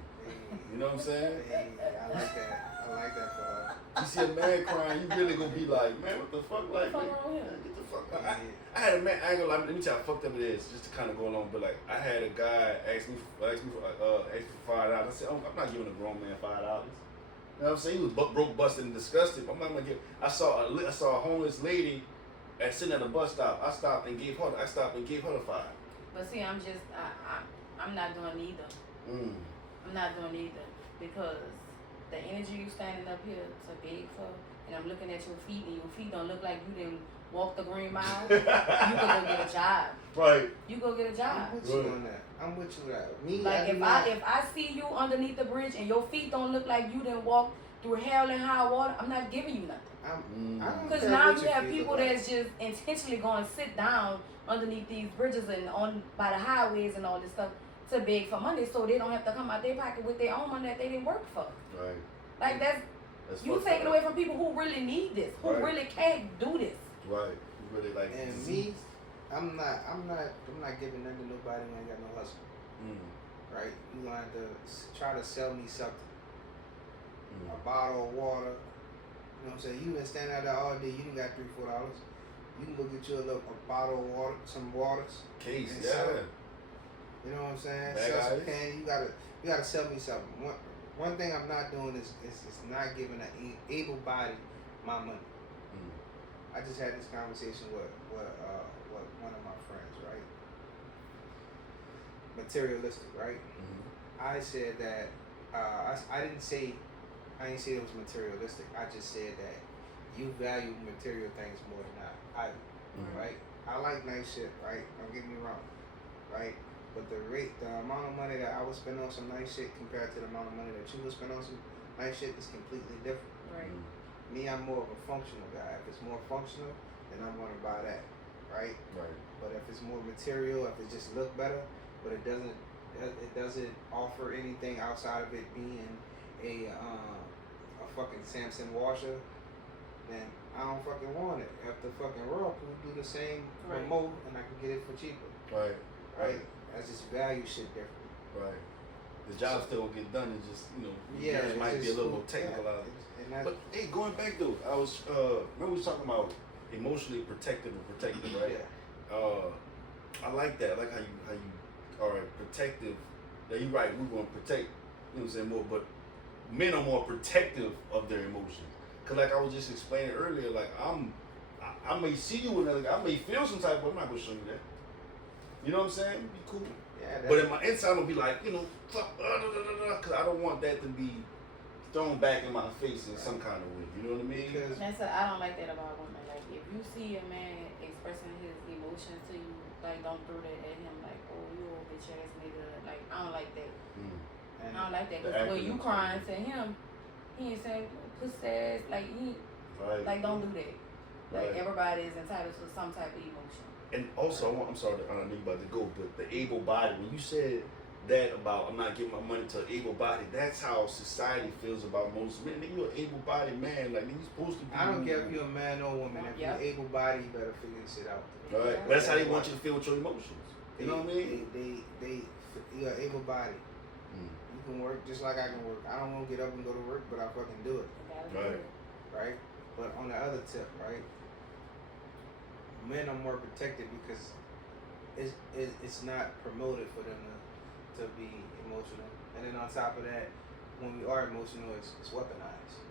You know what I'm saying? Hey, I like that. I like that for her. You see a man crying, you really gonna be like, man, what the fuck? Like, What the man, fuck wrong with him? get the fuck out. I had a man, I ain't gonna lie, let me tell you how fucked up it is, just to kind of go along, but like, I had a guy ask me for $5. I said, oh, I'm not giving a grown man $5. You know what I'm saying? He was broke, busted, and disgusted. I'm not gonna give. I saw a homeless lady sitting at a bus stop. I stopped and gave her the $5. But see, I'm not doing neither. I'm not doing either because the energy you standing up here to beg for, and I'm looking at your feet, and your feet don't look like you didn't walk the green mile. You could go get a job. Right. You go get a job. I'm with you on that. I'm with you on that. Me, Like I do if I see you underneath the bridge and your feet don't look like you didn't walk through hell and high water, I'm not giving you nothing. I don't Because care now what you your have feet people look like. that's just intentionally going to sit down underneath these bridges and on by the highways and all this stuff to beg for money, so they don't have to come out their pocket with their own money that they didn't work for. Right. Like that's you fucked taking up. away from people who really need this, who Right. really can't do this. Right. You really like. And me, I'm not giving nothing to nobody who ain't got no hustle. Right? You gonna have to try to sell me something. A bottle of water. You know what I'm saying? You been standing out there all day. You done got $3-4. You can go get you a bottle of water, some waters. Case, and yeah. sell it. You know what I'm saying? Bag Sell some ice. candy. You gotta sell me something. One thing I'm not doing is not giving an able body my money. I just had this conversation with one of my friends, right? Materialistic, right? I said that I didn't say it was materialistic. I just said that you value material things more than I do, right? I like nice shit, right? Don't get me wrong, right? But the amount of money that I would spend on some nice shit compared to the amount of money that you would spend on some nice shit is completely different. Right. Me, I'm more of a functional guy. If it's more functional, then I'm gonna buy that, right? Right. But if it's more material, if it just look better, but it doesn't offer anything outside of it being a fucking Samson washer, then I don't fucking want it. If the fucking Whirlpool do the same Right. remote and I can get it for cheaper, Right. right? That's just value shit different. Right. The job still gonna get done. It's just it it's might be a just little cool. more technical out. And that's, But hey, going back though, I was remember we was talking about emotionally protective and protected, right? yeah. I like that. I like how you are protective. Now you're right. We're gonna protect. You know what I'm saying more, but men are more protective of their emotions. Cause like I was just explaining earlier, like I may see you with another guy, I may feel some type, but I'm not gonna show you that. You know what I'm saying? Be cool. Yeah, But in my inside, I'm gonna be like, fuck, cause I don't want that to be thrown back in my face in some kind of way. You know what I mean? Because I don't like that about women. Like, if you see a man expressing his emotions to you, like, don't throw that at him. Like, oh, you old bitch ass nigga. Like, I don't like that. I don't like that. Because when you crying to him, he ain't saying pussy ass. Like, like, don't do that. Like, everybody is entitled to some type of emotion. And also, I'm sorry, I don't know you about to go, but the able body, when you said that about I'm not giving my money to an able body, that's how society feels about most men. You're an able bodied man, like you're supposed to be. I don't care if you're a man or a woman. If you're able bodied, you better figure this shit out. Right. But that's how they want you to feel with your emotions. You know what I mean? You're able bodied. You can work just like I can work. I don't want to get up and go to work, but I fucking do it. Right? But on the other tip, right? Men are more protected because it's not promoted for them to be emotional. And then on top of that, when we are emotional, it's weaponized.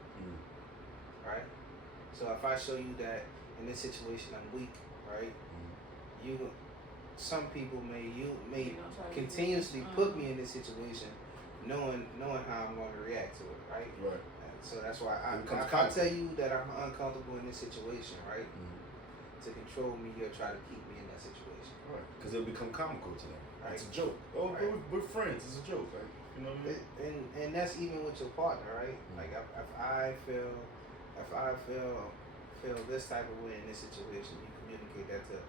Right? So if I show you that in this situation I'm weak, right? Some people may continuously put me in this situation knowing how I'm going to react to it, right? Right. And so that's why if I tell you that I'm uncomfortable in this situation, right? To control me, you'll try to keep me in that situation. Right. Because it'll become comical to them. Right. It's a joke. Oh, right. we're friends. It's a joke, right? You know what I mean? And that's even with your partner, right? Like if I feel this type of way in this situation, you communicate that to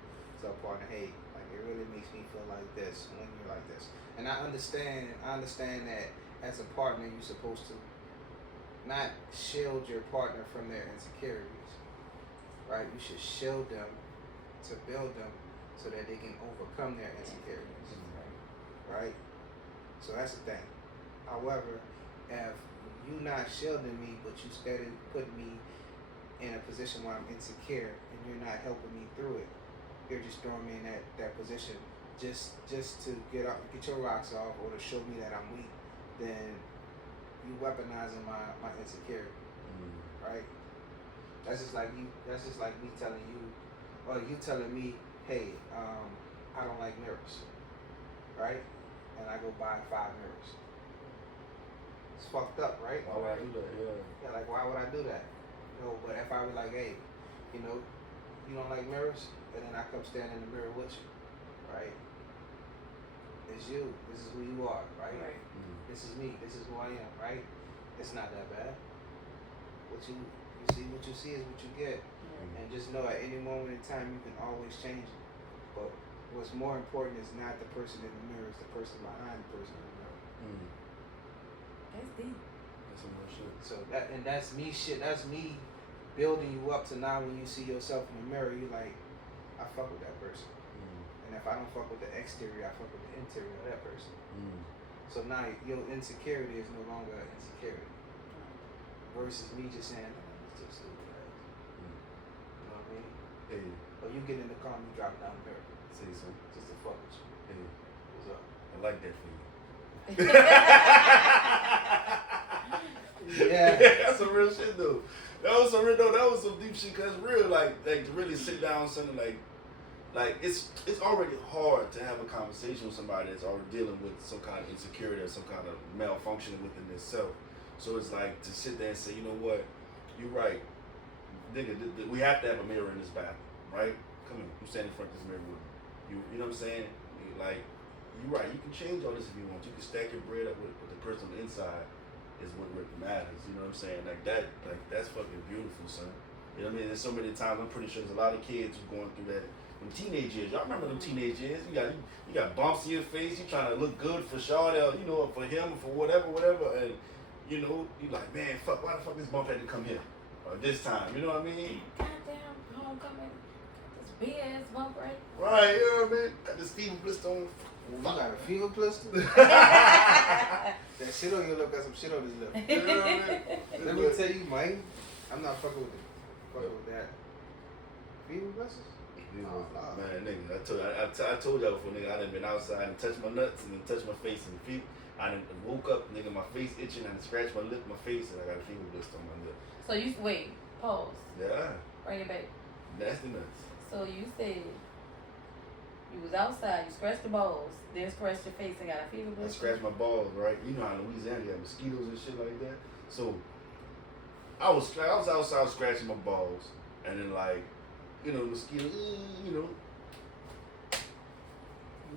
a partner. Hey, like it really makes me feel like this when you're like this. And I understand that as a partner, you're supposed to not shield your partner from their insecurities. Right? You should shield them to build them so that they can overcome their insecurities. Right? So that's the thing. However, if you're not shielding me, but you steady putting me in a position where I'm insecure and you're not helping me through it, you're just throwing me in that position just to get your rocks off or to show me that I'm weak, then you weaponizing my insecurity. Right? That's just like me telling you, or you telling me, hey, I don't like mirrors, right? And I go buy 5 mirrors. It's fucked up, right? Why would I do that? Yeah, like why would I do that? No, but if I was like, hey, you don't like mirrors, and then I come stand in the mirror with you, right? It's you. This is who you are, right? This is me. This is who I am, right? It's not that bad. What you see is what you get. And just know at any moment in time you can always change it. But what's more important is not the person in the mirror, it's the person behind the person in the mirror. That's deep. That's some real shit. So that's me building you up to now when you see yourself in the mirror, you like, I fuck with that person. And if I don't fuck with the exterior, I fuck with the interior of that person. So now your insecurity is no longer an insecurity. Versus me just saying, it's too stupid. You know what I mean? Hey. Or you get in the car and you drop down the mirror. Say so. Just to fuck with you. Hey. What's up? I like that for you. Yeah. That's some real shit though. That was some deep shit, cause real like to really sit down something like it's already hard to have a conversation with somebody that's already dealing with some kind of insecurity or some kind of malfunction within themselves. So it's like to sit there and say, you know what, you're right, nigga. We have to have a mirror in this bathroom, right? Come here, you stand in front of this mirror with me. You know what I'm saying? Like, you're right. You can change all this if you want. You can stack your bread up with the person on the inside. Is what really matters. You know what I'm saying? Like that's fucking beautiful, son. You know what I mean? There's so many times. I'm pretty sure there's a lot of kids who going through that. Them teenage years. Y'all remember them teenage years? You got bumps in your face. You trying to look good for Shawty, you know, for him, for whatever, and you know, you like, man, fuck, why the fuck this bump had to come here? Or this time, you know what I mean? Goddamn homecoming. This big ass bump right. Right, you know what I mean? Got this fever blister on. You got a fever blister? That shit on your lip got some shit on his lip. You know what I mean? Let me tell you, Mike, I'm not fucking with it. Fucking with that. Fever blisters? Oh, no. Man, nigga, I told y'all before, nigga, I done been outside and touched my nuts and then touched my face and feet. I done woke up, nigga, my face itching, I done scratched my lip, my face, and I got a fever blister on my lip. So you wait, pause. Yeah. Bring it back. Nasty nuts. So you said you was outside, you scratched the balls, then scratched your face and got a fever I blister. scratched my balls, right? You know how in Louisiana you have mosquitoes and shit like that. So I was outside scratching my balls, and then like, you know, mosquito,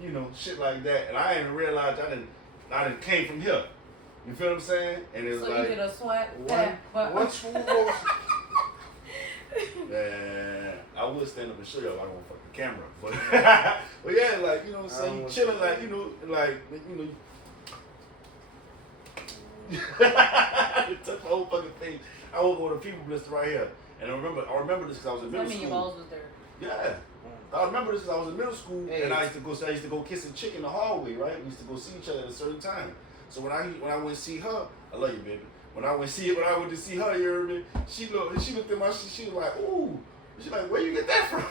you know, shit like that, and I didn't realize I didn't came from here. You feel what I'm saying? And it was So like, you did a swipe. One swoop goes. man, I would stand up and show y'all like on fucking camera, but but yeah, like, you know what I'm saying, you chilling, like, you know, like, you know. It took my whole fucking face. I woke up with a fever blister right here, and I remember this because I was in middle I mean, your school. balls was there. Yeah, I remember this because I was in middle school, Hey. and I used to go kiss a chick in the hallway, right? We used to go see each other at a certain time. So when I went to see her, I love you, baby. When I went to see her, you heard me. She looked at my shit. She was like, ooh. She's like, where you get that from?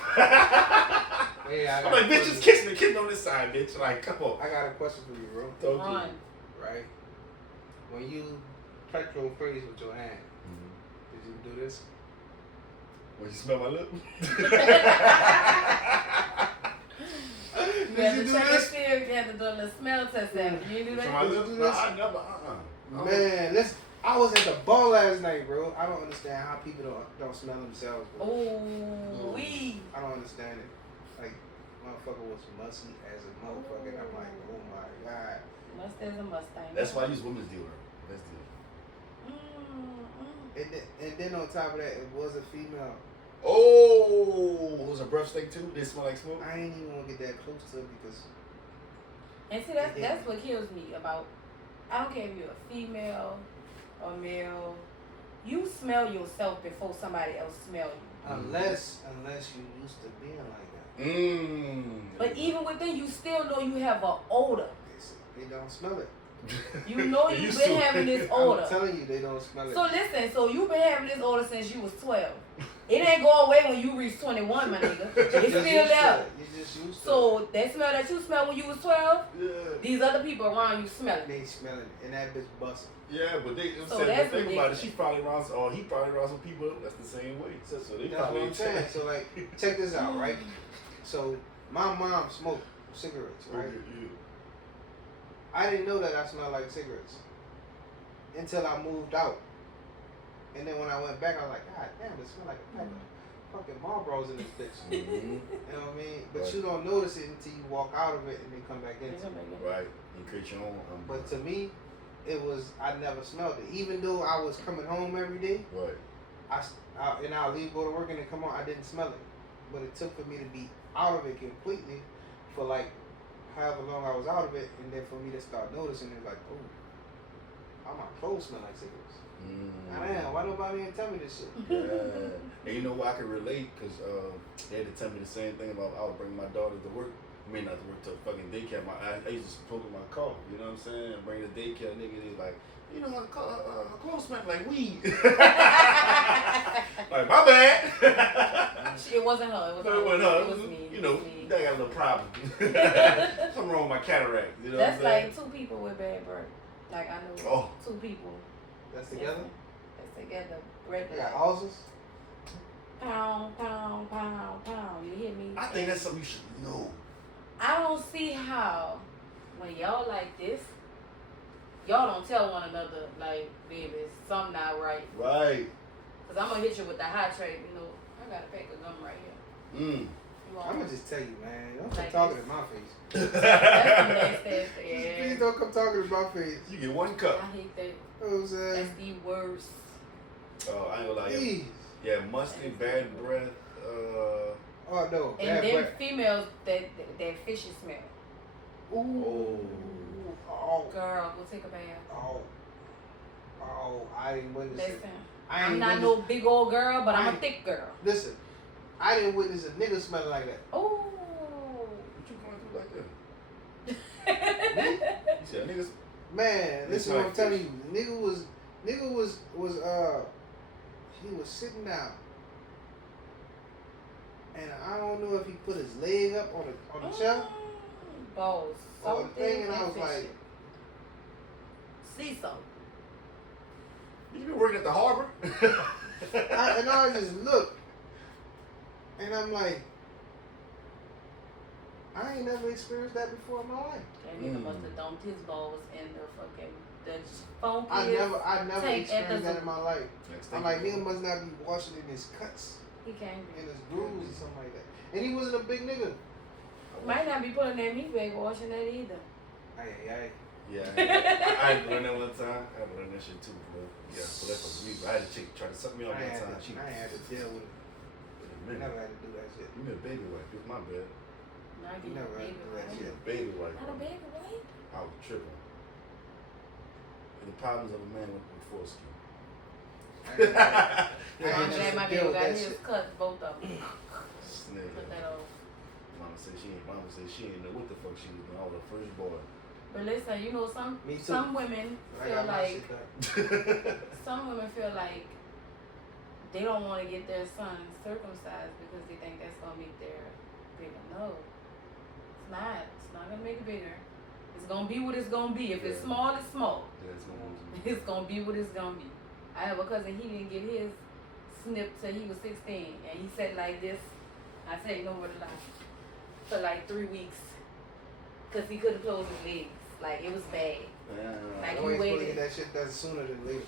Yeah, I'm like, bitch, just kiss me on this side, bitch. Like, come on. I got a question for you, bro. Talk to On. me. Right? When you touch your face with your hand, did you do this? When you smell my lip? You had to check your fear. You had to do a little smell test after. You didn't do Smell that? my lip? Do No, this? I never. Man, listen. I was at the bar last night, bro. I don't understand how people don't smell themselves, bro. Oh, we. I don't understand it. Like, motherfucker was musty as a motherfucker. And I'm like, oh my god. Must as a Mustang. That's why I use women's deodorant. Best deal. And then on top of that, it was a female. Oh, it was a breath stink too? They smell like smoke? I ain't even want to get that close to it because And see, that's what kills me about. I don't care if you're a female or male. You smell yourself before somebody else smell you. unless you used to being like that. But even within, you still know you have an odor. They don't smell it. You know They you've used been to. having this odor. I'm telling you, they don't smell it. So listen, so you've been having this odor since you was 12. It ain't go away when you reach 21, my nigga. It's You still just used to there. it. You just used to So that smell that you smell when you was 12, Yeah. these other people around you smell it. it. They smell it, and that bitch busting. Yeah, but they So said, that's think about it. ridiculous. She probably around, or he probably around some people that's the same way. So they That's probably what I'm saying. So like, check this out, right? So my mom smoked cigarettes, right? Okay, yeah. I didn't know that I smelled like cigarettes until I moved out. And then when I went back, I was like, God damn, it smell like a pack of fucking Marlboros in this bitch. You know what I mean? But Right. you don't notice it until you walk out of it and then come back into it. Right. You create your own. But to me, it was, I never smelled it. Even though I was coming home every day, Right. and I'll leave, go to work, and then come on, I didn't smell it. But it took for me to be out of it completely for like however long I was out of it, and then for me to start noticing it, like, oh, all my clothes smell like cigarettes. Damn, why nobody didn't tell me this shit? Yeah. And you know why I can relate? Because they had to tell me the same thing about I was bringing my daughter to work. I mean, not to work, to fucking daycare. I used to smoke in my car. You know what I'm saying? And bring the daycare nigga. They like, you know, her clothes smell like weed. Like, my bad. It wasn't her. It No, it wasn't her. It was me. You know, It was me. I got a little problem. Something wrong with my cataract. You know That's what I'm saying? like two people with bad breath. Like I know Oh. two people. That's together? That's together. Breath. They got ulcers? Pound, pound, pound, pound. You hear me? I think that's something you should know. I don't see how when y'all like this, y'all don't tell one another like, baby, something not right. Right. Cause I'm gonna hit you with the hot tray. You know, I got a pack of gum right here. You want I'm one? gonna just tell you, man. Don't come Like talking this. in my face. That's some nasty ass. Please Yeah. don't come talking in my face. You get one cup. I hate that. You know what I'm saying? That's the worst. Oh, I ain't gonna lie. Yeah, Jeez. yeah, musty, bad breath. Oh no. And Bad then breath. females that fishy smell. Ooh. Oh. Girl, go take a bath. Oh. Oh. I didn't witness it. Listen, I I'm ain't not witness- no big old girl, but I'm a I- thick girl. Listen. I didn't witness a nigga smelling like that. Oh. What you going through like that? You said niggas. Man, It's listen what like I'm telling you. Nigga was he was sitting down. And I don't know if he put his leg up on the chair Balls. or the thing, and I was fishy. like, See something. You been working at the harbor? and I just looked, and I'm like, I ain't never experienced that before in my life. That nigga must have dumped his balls in the fucking funky. I never tank at experienced the that zoo. in my life. Next I'm thing like, you nigga know, must not be washing in his cuts, He can't be. in his grooves or something like that. And he wasn't a big nigga. Might not be pulling that meat bag washing that either. Aye. Yeah, I had to learn that one time. I had to learn that shit too, bro. Yeah, so that's for me. But I had a chick try to suck me off one time. She I ain't had to deal with it. I never had to do that shit. You mean a baby wife? It's my bad. Not You never had to do that You shit. a baby wife. Not a bro. baby, right? I was tripping. And the problems of a man with foreskin. I ain't never- I'm glad my deal baby with got that his shit. cut, both of them. Snake. Put that off. Mama said she ain't know what the fuck she was doing. I was the first boy. But listen, you know, some Me too. some women I feel got my like shit done. some women feel like they don't want to get their son circumcised because they think that's gonna make their bigger. No, it's not. It's not gonna make it bigger. It's gonna be what it's gonna be. If it's Yeah. small, it's small. Yeah, it's gonna lose me. It's gonna be what it's gonna be. I have a cousin. He didn't get his snipped till he was 16, and he sat like this. I say no more to lie for like 3 weeks because he couldn't close his legs. Like it was bad. Like, I you always waited. believe that shit done sooner than later.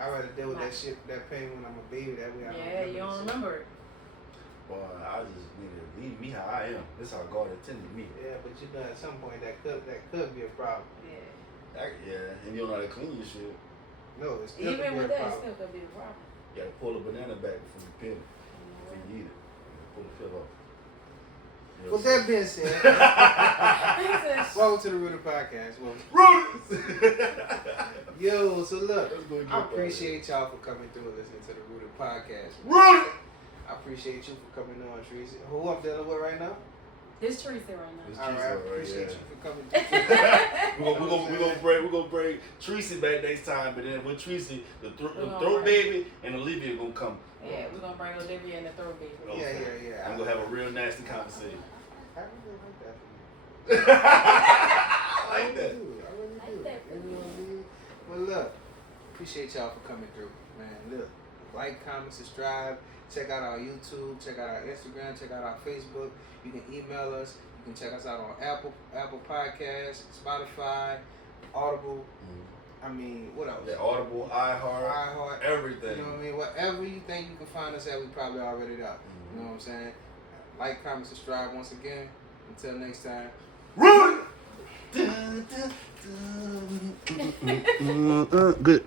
I'd rather deal with My- that shit, that pain when I'm a baby. That way I Yeah, you don't this shit. remember it. Boy, I just need to leave me how I am. This how God intended me. Yeah, but you know at some point that could be a problem. Yeah. Yeah, and you don't know how to clean your shit. No, it's still Even could with be a that, it problem. still could be a problem. You gotta pull a banana back before you peel it. Before you eat it. Pull the peel off. You know With what that being said, He said, welcome to the Rooted Podcast. Well, I'm yo, so look, Let's go get I that. appreciate y'all for coming through and listening to the Rooted Podcast. Rooted! I appreciate you for coming on, Teresa. Who I'm dealing with right now? This Teresa right now. It's All right, I Teresa, appreciate yeah. you for coming through. We're gonna bring Tracy back next time, but then with Tracy, the throat baby and Olivia gonna come. Yeah, we're gonna bring Olivia and the third baby. Yeah. I'm gonna have a real nasty conversation. I really like that for you. I like that. I really Like do. that for You know you. what I mean? Well, look, appreciate y'all for coming through, man. Look, like, comment, subscribe. Check out our YouTube. Check out our Instagram. Check out our Facebook. You can email us. You can check us out on Apple Podcasts, Spotify, Audible. I mean, what else? Yeah, Audible, iHeart, iHeart. everything. You know what I mean? Whatever you think you can find us at, we probably already there. You know what I'm saying? Like, comment, subscribe once again. Until next time. Rooted! Good.